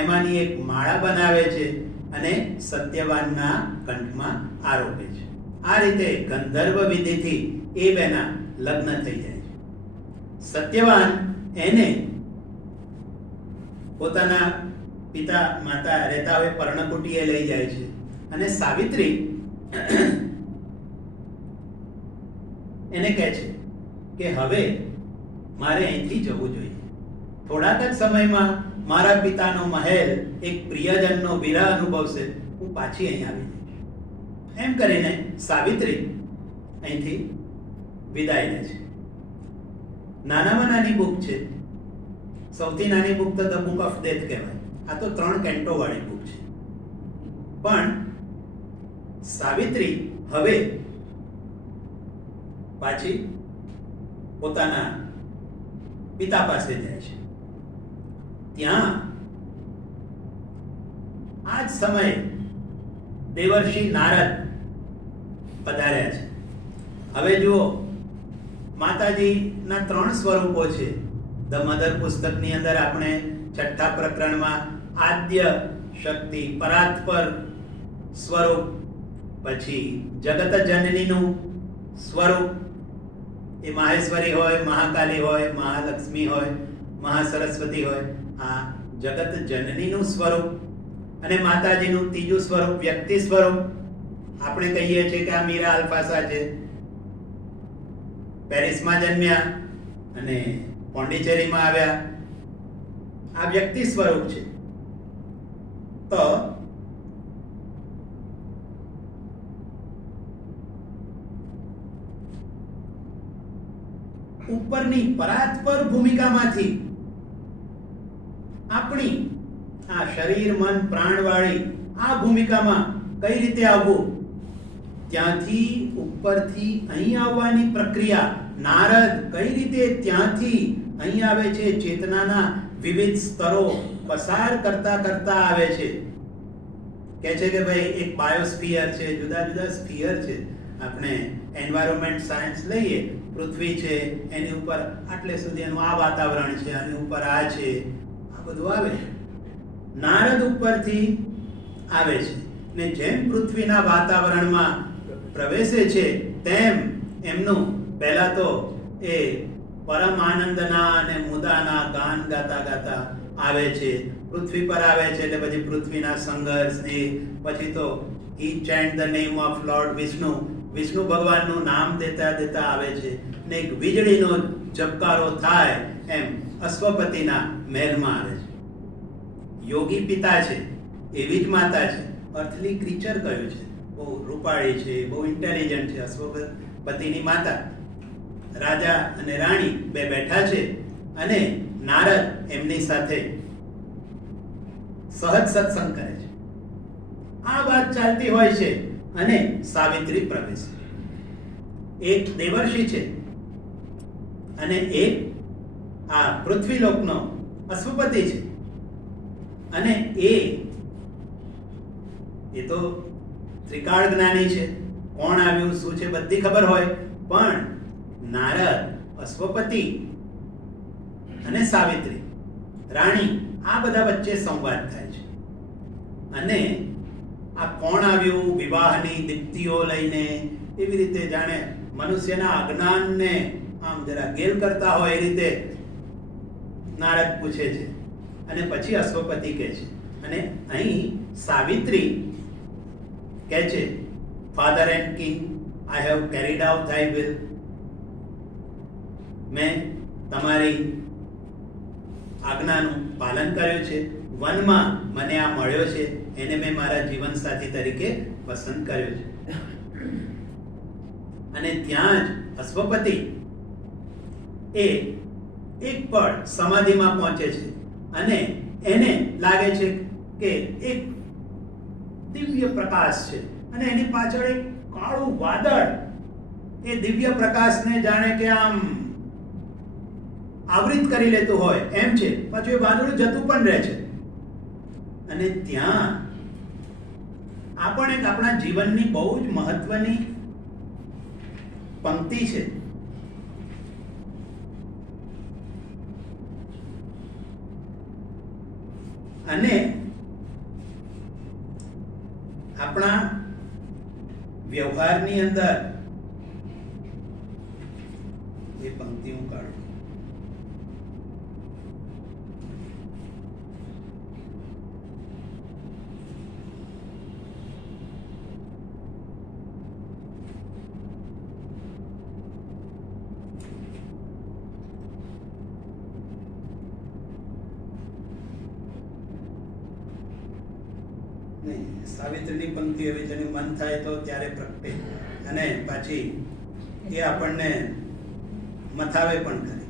એમાંની એક માળા બનાવે છે અને સત્યવાનના કંઠમાં આરોપે છે. આ રીતે ગંધર્વ વિધિથી એ બેના લગ્ન થઈ જાય છે. સત્યવાન એને પોતાના પિતા માતા રહેતા હોય પર્ણકુટીએ લઈ જાય છે અને સાવિત્રી એને કહે છે કે હવે મારે અહીંથી જવું જોઈએ. થોડાક જ સમયમાં મારા પિતાનો મહેલ એક પ્રિયજનનો વિરહ અનુભવશે. હું પાછી અહીં આવી જઈશ. એમ કરીને સાવિત્રી અહીંથી વિદાય લે છે. નાનામાં નાની બુક છે. સૌથી નાની બુક તો ધ બુક ઓફ ડેથ કહેવાય. આ તો 3 કેન્ટો વાળી બુક છે. પણ સાવિત્રી હવે પાછી પોતાના પિતા પાસે જાય છે. ત્યાં આ જ સમયે દેવર્ષિ નારદ પધાર્યા છે. હવે જુઓ, માતાજીના 3 સ્વરૂપો છે. ધ મધર પુસ્તકની અંદર આપણે 6થા પ્રકરણમાં આદ્ય શક્તિ પરાત્પર સ્વરૂપ, પછી જગત જનનીનું સ્વરૂપ, એ માહેશ્વરી હોય, મહાકાલી હોય, મહાલક્ષ્મી હોય, મહાસરસ્વતી હોય, આ જગત જનનીનું સ્વરૂપ, અને માતાજીનું ત્રીજું સ્વરૂપ વ્યક્તિ સ્વરૂપ. આપણે કહીએ છીએ કે આ મીરા અલ્ફાસા છે, પેરિસમાં જન્મ્યા અને પોંડિચેરીમાં આવ્યા. આ વ્યક્તિ સ્વરૂપ છે. તો ઉપરની પરાત્પર ભૂમિકામાંથી આપણી આ શરીર મન પ્રાણ વાળી આ ભૂમિકામાં કઈ રીતે આવવું, ત્યાંથી ઉપરથી અહીં આવવાની પ્રક્રિયા. નારદ કઈ રીતે ત્યાંથી અહીં આવે છે, ચેતનાના વિવિધ સ્તરો પસાર કરતા કરતા આવે છે. કહે છે કે ભાઈ એક બાયોસ્ફિયર છે, જુદા જુદા સ્ફિયર છે. આપણે એન્વાયરમેન્ટ સાયન્સ લઈએ, પૃથ્વી છે, એની ઉપર આટલે સુધી એનું આ વાતાવરણ છે, આની ઉપર આ છે, આ બધું આવે. નારદ ઉપરથી આવે છે ને જેમ પૃથ્વીના વાતાવરણમાં પ્રવેશે છે તેમ એમનું પહેલા તો એ પરમ આનંદના અને મુદાના ગાન ગાતા ગાતા આવે છે. પૃથ્વી પર આવે છે એટલે પછી પૃથ્વીના સંઘર્ષની, પછી તો he chant the name of Lord Vishnu, Vishnu ભગવાનનું નામ દેતા દેતા આવે છે ને એક વીજળીનો ઝબકારો થાય એમ અશ્વપતિના મહેલમાં આવે છે. યોગી પિતા છે, એવી જ માતા છે. અર્થલી ક્રીચર કયું છે, બહુ રૂપાળી છે, બહુ ઇન્ટેલિજન્ટ છે. અશ્વપતિની માતા, રાજા અને રાણી બે બેઠા છે અને નારદ એમની સાથે સહજ સત્સંગ કરે છે. આ વાત ચાલતી હોય છે અને સાવિત્રી પ્રવેશ. એક દેવર્ષિ છે અને એક આ પૃથ્વીલોકનો અશ્વપતિ છે. અને એ તો ત્રિકાળ જ્ઞાની છે. કોણ આવ્યું શું છે બધી ખબર હોય. પણ નારદ, અશ્વપતિ અને સાવિત્રી રાણી, આ બધા વચ્ચે સંવાદ થાય છે. અને આ કોણ આવ્યું વિવાહની દીપ્તિઓ લઈને, એવી રીતે જાણે મનુષ્યના અજ્ઞાનને આમ જરા ગેલ કરતા હોય એ રીતે નારદ પૂછે છે. અને પછી અશ્વપતિ કહે છે. અને અહીં સાવિત્રી કહે છે, father and king, I have carried out thy will. મેં તમારી આજ્ઞાનું પાલન કર્યું છે. વનમાં મને આ મળ્યો છે, એને મેં મારા જીવન સાથી તરીકે પસંદ કર્યો છે. અને ત્યાં જ અશ્વપતિ એ એક પળ સમાધિમાં પહોંચે છે અને એને લાગે છે કે એક દિવ્ય પ્રકાશ છે અને એની પાછળ એક કાળું વાદળ એ દિવ્ય પ્રકાશને જાણે કે આમ આવૃત કરી લેતું હોય એમ છે. પછી એ વાદળ જતું પણ રહે છે. અને ત્યાં આ પણ એક આપણા જીવનની બહુ જ મહત્વની પંક્તિ છે. અને આપણા વ્યવહારની અંદર એ પંક્તિ હું કાઢું. સાવિત્રીની પંક્તિ એવી જેનું મન થાય તો ત્યારે પ્રગટે, અને પાછી એ આપણને મથાવે પણ ખરી.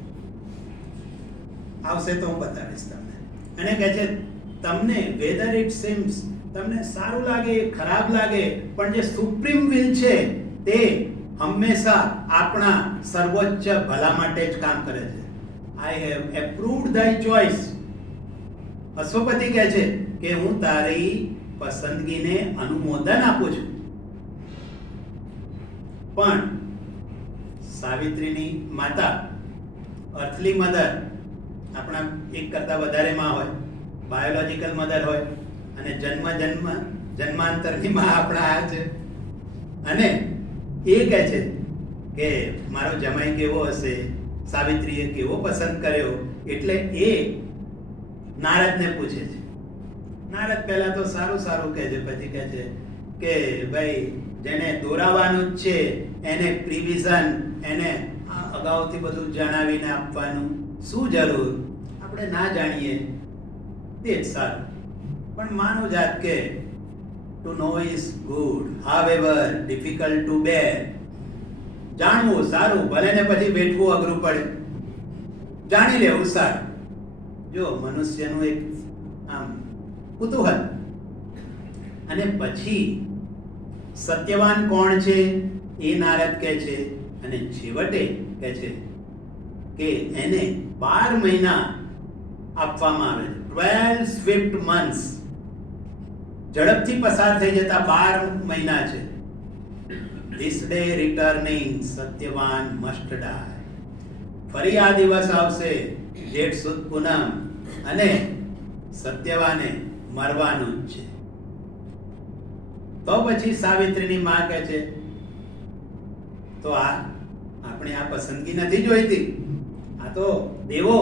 આવશે તો હું બતાવીશ તમને. અને કહે છે તમને વેધર ઇટ સીમ્સ, તમને સારું લાગે ખરાબ લાગે, પણ જે સુપ્રીમ વિલ છે તે હંમેશા આપણા સર્વોચ્ચ ભલા માટે જ કામ કરે છે. I have approved thy choice. અશ્વપતિ કહે છે કે હું તારી પસંદગીને અનુમોદન આપું છું. પણ સાવિત્રીની માતા, અર્થલી મધર, આપણા એક કરતા વધારે માં હોય, બાયોલોજિકલ મધર હોય, અને જન્માંતરની માં આપણા આ છે. અને એ કહે છે કે મારો જમાઈ કેવો હશે, સાવિત્રીએ કેવો પસંદ કર્યો. એટલે એ નારદને પૂછે છે. નારદ પહેલા તો સારું સારું કહે છે, પછી કહે છે કે ભાઈ જેને દોરાવાનું જ છે એને પ્રિવિઝન, એને અગાઉથી બધું જણાવીને આપવાનું શું જરૂર, આપણે ના જાણીએ તે જ સારું. પણ માનવ જાત કે to know is good, however difficult to bear. જાણવું સારું, ભલે ને પછી બેઠવું અઘરું પડે, જાણી લેવું સારું. જો મનુષ્યનું એક આમ કુતૂહલ. અને પછી સત્યવાન કોણ છે એ નારદ કહે છે, અને છેવટે કહે છે કે એને 12 મહિના આપવામાં આવે છે. 12 swift months, ઝડપથી પસાર થઈ જતા 12 મહિના છે. This day returning, Satyavan must die. ફરી આ દિવસ આવશે, જેઠ સુદ પૂનમ, અને સત્યવાને મરવાનું જ છે. તો પછી સાવિત્રીની માં કહે છે તો આપણે આ પસંદગી નથી જોઈતી, આ તો દેવો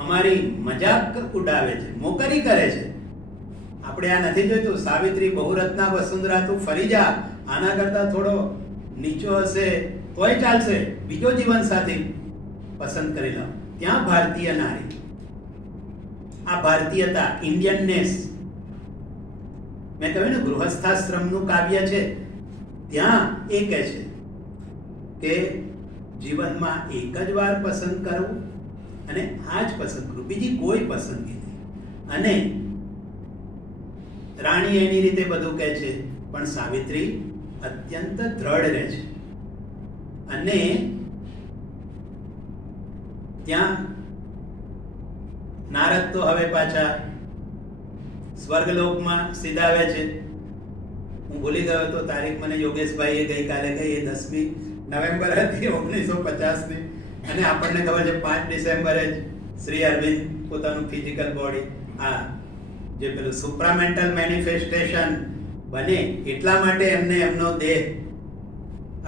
અમારી મજાક ઉડાવે છે, મોકરી કરે છે, આપણે આ નથી જોઈતું. સાવિત્રી બહુરત્ના વસુંધરા, તું ફરી જા, આના કરતા થોડો નીચો હશે તોય ચાલશે, બીજો જીવન સાથી પસંદ કરી લો. ત્યાં ભારતીય નારી, આ ભારતીયતા, ઇન્ડિયનનેસ, મેં કહ્યું ને ગૃહસ્થાશ્રમનું કાવ્ય છે, ત્યાં એ કહે છે કે જીવનમાં એક જ વાર પસંદ કરવું અને આ જ પસંદ કરવું, બીજી કોઈ પસંદગી નહીં. અને રાણી એની રીતે બધું કહે છે, પણ સાવિત્રી અત્યંત દ્રઢ રહે છે. અને ત્યાં નારદ તો હવે પાછા સ્વર્ગલોકમાં સીધાવે છે. હું ભૂલી ગયો તો તારીખ, મને યોગેશભાઈએ ગઈકાલે કહી, એ 10મી નવેમ્બર હતી 1950ની, અને આપણને ખબર છે 5 ડિસેમ્બરે જ શ્રી અરવિંદ પોતાનું ફિઝિકલ બોડી, આ જે પેલું સુપ્રામેન્ટલ મેનિફેસ્ટેશન બને એટલા માટે એમને એમનો દેહ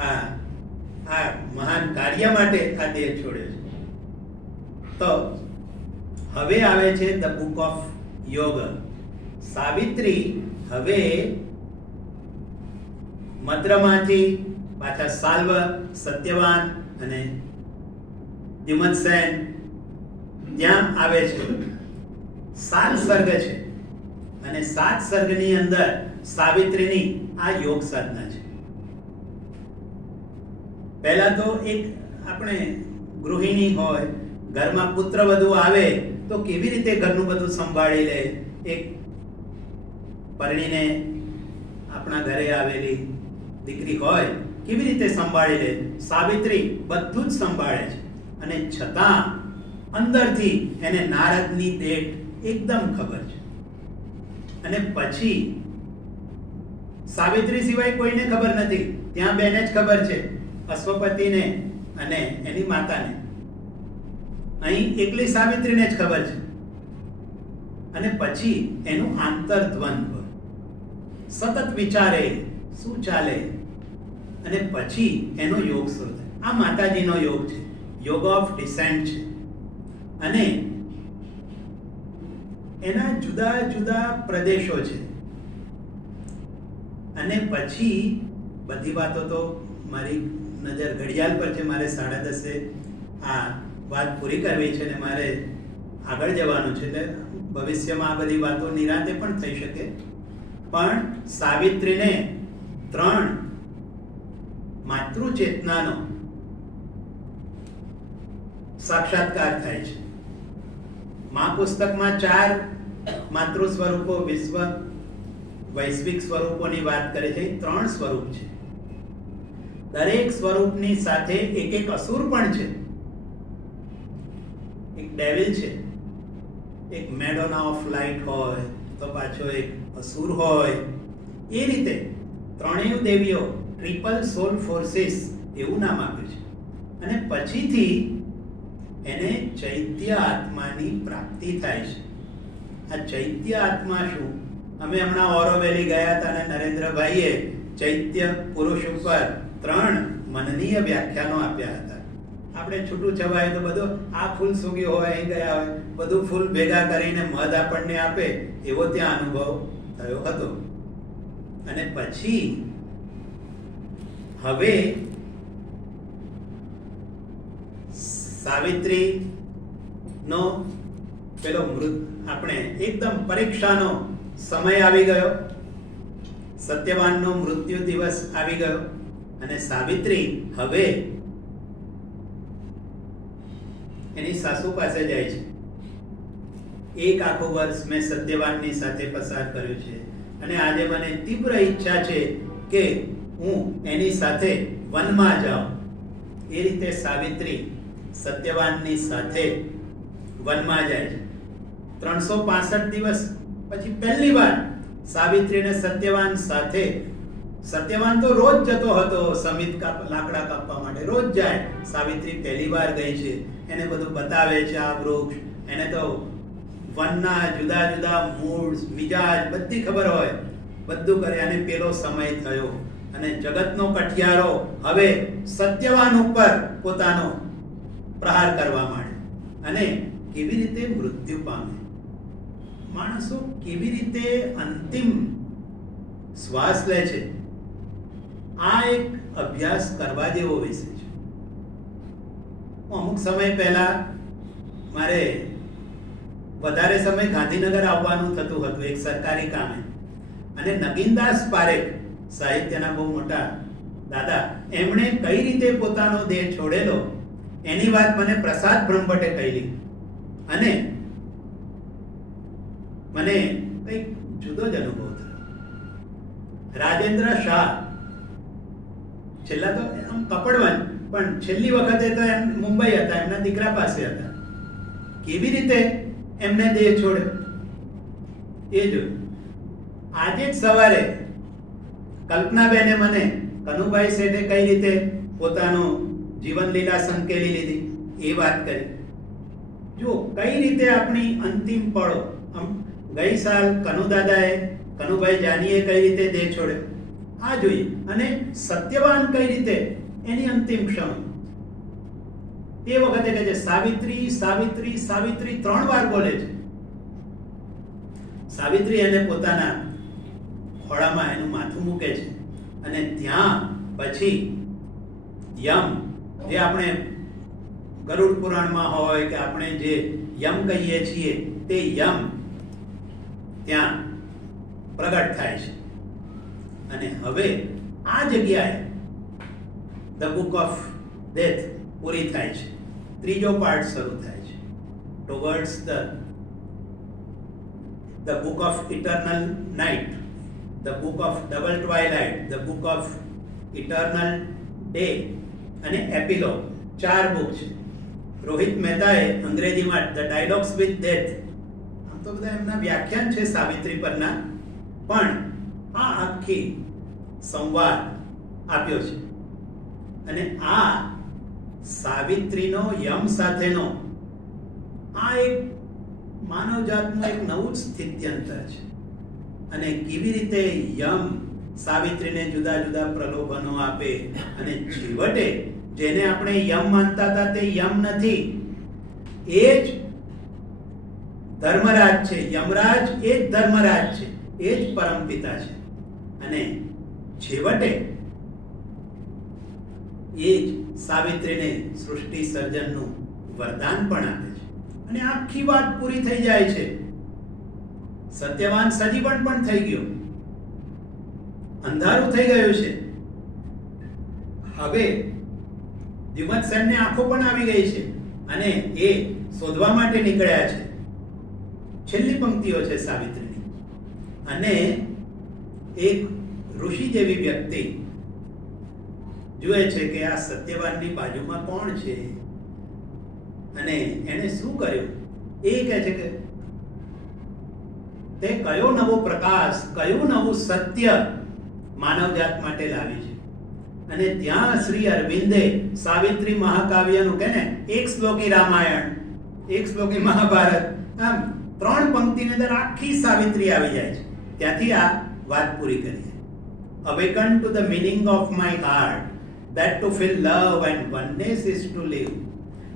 આ મહાન કાર્ય માટે આ દેહ છોડ્યો છે. તો હવે આવે છે ધ બુક ઓફ યોગ. સાવિત્રી હવે મદ્રમાંથી પાછા સાલ્વ, સત્યવાન અને દ્યુમત્સેન ત્યાં આવે છે. 7 સર્ગ છે, અને 7 સર્ગની અંદર સાવિત્રીની આ યોગ સાધના છે. પહેલા તો એક આપણે ગૃહિણી હોય, ઘરમાં પુત્ર વધુ આવે તો કેવી રીતે ઘરનું બધું સંભાળી લે, એક પરણીને આપણા ઘરે આવેલી દીકરી હોય કેવી રીતે સંભાળી લે, સાવિત્રી બધું જ સંભાળે છે. અને છતાં અંદરથી એને નારદની દેટ એકદમ ખબર છે. અને પછી સાવિત્રી સિવાય કોઈને ખબર નથી, ત્યાં બેને જ ખબર છે, અશ્વપતિને અને એની માતાને. અહીં એકલી સાવિત્રીને જ ખબર છે. અને પછી એનું આંતરદ્વંદ્વ, સતત વિચારે શું ચાલે, અને પછી એનો યોગ શરૂ થાય. આ માતાજીનો યોગ છે, યોગ ઓફ ડિસેન્ટ છે. અને એના જુદા જુદા પ્રદેશો છે. અને પછી બધી વાતો તો મારી નજર ઘડિયાળ પર છે, મારે 10:30 આ વાત પૂરી કરવી છે ને મારે આગળ જવાનું છે. એટલે ભવિષ્યમાં આ બધી વાતો નિરાંતે પણ થઈ શકે, પણ સાવિત્રીને 3 માતૃચેતનાનો સાક્ષાત્કાર થાય છે. મા પુસ્તકમાં 4 માતૃ સ્વરૂપો વૈશ્વિક સ્વરૂપોની વાત કરે છે. 3 સ્વરૂપ છે. દરેક સ્વરૂપની સાથે એક અસુર પણ છે. એક ડેવિલ છે, એક મેડોના ઓફ લાઇટ હોય તો પાછો એક અસુર હોય. એ રીતે 3 દેવીઓ ટ્રિપલ સોલ ફોર્સિસ એવું નામ આપ્યું છે. અને પછીથી એને ચૈત્ય આત્માની પ્રાપ્તિ થાય છે. આ ચૈત્ય આત્મા શું? અમે હમણાં ઓરોવેલી ગયા હતા અને નરેન્દ્રભાઈએ ચૈત્ય પુરુષ ઉપર 3 મનનીય વ્યાખ્યાનો આપ્યા હતા. આપણે છૂટું છવાય તો બધું આ ફૂલ સૂગ્યું હોય, અહીં ગયા હોય, બધું ફૂલ ભેગા કરીને મધ આપણને આપે એવો ત્યાં અનુભવ થયો હતો. અને પછી હવે સાવિત્રી નો પેલો આપણે એકદમ પરીક્ષાનો સમય આવી ગયો. સત્યવાનનો મૃત્યુ દિવસ આવી ગયો અને સાવિત્રી હવે એની સાસુ પાસે જાય છે. એક આખું વર્ષ મેં સત્યવાનની સાથે પસાર કર્યું છે અને આજે મને તીવ્ર ઈચ્છા છે કે હું એની સાથે વનમાં જાઉં. એ રીતે સાવિત્રી સત્યવાનની સાથે વનમાં જાય છે. 365 દિવસ પછી પહેલી વાર સાવિત્રીને સત્યવાન સાથે, સત્યવાન તો રોજ જતો હતો સમિત લાકડા કાપવા માટે, રોજ જાય. સાવિત્રી પહેલી વાર ગઈ છે. એને બધું બતાવે છે, આ વૃક્ષ, એને તો વનના જુદા જુદા મૂળ, મિજાજ બધી ખબર હોય, બધું કરે. અને પેલો સમય થયો અને જગતનો કઠિયારો હવે સત્યવાન ઉપર પોતાનો પ્રહાર કરવા માંડ્યો. અને કેવી રીતે મૃત્યુ પામે, માણસો કેવી રીતે અંતિમ શ્વાસ લે છે, આ એક અભ્યાસ કરવા જેવો વિષય છે. અમુક સમય પહેલા મારે વધારે સમય ગાંધીનગર આવવાનું થતું હતું એક સરકારી કામે. અને નગીનદાસ પારેખ, સાહિત્યના બહુ મોટા દાદા, એમણે કઈ રીતે પોતાનો દેહ છોડેલો એની વાત મને પ્રસાદ બ્રહ્મભટ્ટે કહેલી. અને મને કંઈક જુદો જ અનુભવ થયો. રાજેન્દ્ર શાહ છેલ્લા તો આમ કપડવન, પણ છેલ્લી વખતે તો એમ મુંબઈ હતા, એમના દીકરા પાસે હતા. કેવી રીતે એમને દેહ છોડ્યો એ જોયું. આજે જ સવારે કલ્પનાબેને મને કનુભાઈ શેઠે કઈ રીતે પોતાનું જીવન લીલા સંકેલી લીધી એ વાત કરી. જો કઈ રીતે આપણી અંતિમ પળો, ગઈ સાલ કનુભાઈ જાનીએ કઈ રીતે દેહ છોડ્યો આ જોઈએ. અને સત્યવાન કઈ રીતે એની અંતિમ ક્ષણ એ વખતે કહે છે સાવિત્રી સાવિત્રી સાવિત્રી 3 વાર બોલે છે. સાવિત્રી એને પોતાના ખોળામાં એનું માથું મૂકે છે અને ત્યાં પછી યમ, જે આપણે ગરુડ પુરાણમાં હોય કે આપણે જે યમ કહીએ છીએ તે યમ ત્યાં પ્રગટ થાય છે. અને હવે આ જગ્યાએ ધ બુક ઓફ ડેથ પૂરી થાય છે. ત્રીજો પાર્ટ શરૂ થાય છે. Towards the book of eternal night, the book of double twilight, the book of eternal day અને એપિલોગ, 4 બુક છે. રોહિત મહેતાએ અંગ્રેજીમાં ધ ડાયલોગ્સ વિથ ડેથ, આમ તો બધા એમના વ્યાખ્યાન છે સાવિત્રી પરના, પણ આ આખી સંવાદ આપ્યો છે. અને આ સાવિત્રીનો યમ સાથેનો આ એક માનવજાતનું એક નવું જ સ્થિત્યંતર છે. અને કેવી રીતે યમ સાવિત્રીને જુદા જુદા પ્રલોભનો આપે અને છેવટે જેને આપણે યમ માનતા હતા તે યમ નથી, એ જ ધર્મરાજ છે. યમરાજ એ જ ધર્મરાજ છે, એ જ પરમપિતા છે. અને છેવટે એ જ સાવિત્રીને સૃષ્ટિ સર્જનનું વરદાન પણ આપે છે. અને આખી વાત પૂરી થઈ જાય છે. સત્યવાન સજીવન પણ થઈ ગયો અંધારું થઈ ગયું છે. હવે દ્યુમત્સેનને આંખો પણ આવી ગઈ છે અને એ શોધવા માટે નીકળ્યા છે. છેલ્લી પંક્તિઓ છે સાવિત્રીની. અને એક ઋષિ જેવી વ્યક્તિ જુએ છે કે આ સત્યવાનની બાજુમાં કોણ છે અને એણે શું કર્યું. એ કહે છે કે તે કયો નવો પ્રકાશ, કયું નવું સત્ય માનવજાત માટે લાવી છે. અને ત્યાં શ્રી અરવિંદે સાવિત્રી મહાકાવ્યનું કે ને એક શ્લોકી રામાયણ, એક શ્લોકી મહાભારત, આમ 3 પંક્તિની અંદર આખી સાવિત્રી આવી જાય છે. ત્યાંથી આ વાત પૂરી કરીએ. Awaken to the meaning of my heart, that to feel love and oneness is to live.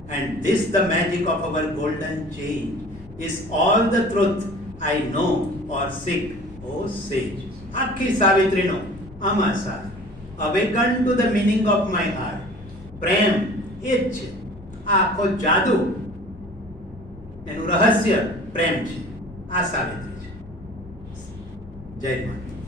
And this the magic of our golden change is all the truth I know or seek, O sage. આખી સાવિત્રીનો આમાં સાર. Awaken to the meaning of my heart. પ્રેમ એ જ છે. આ આખો જાદુ, એનું રહસ્ય પ્રેમ છે. આ સાવિત્રી છે. જય માતા.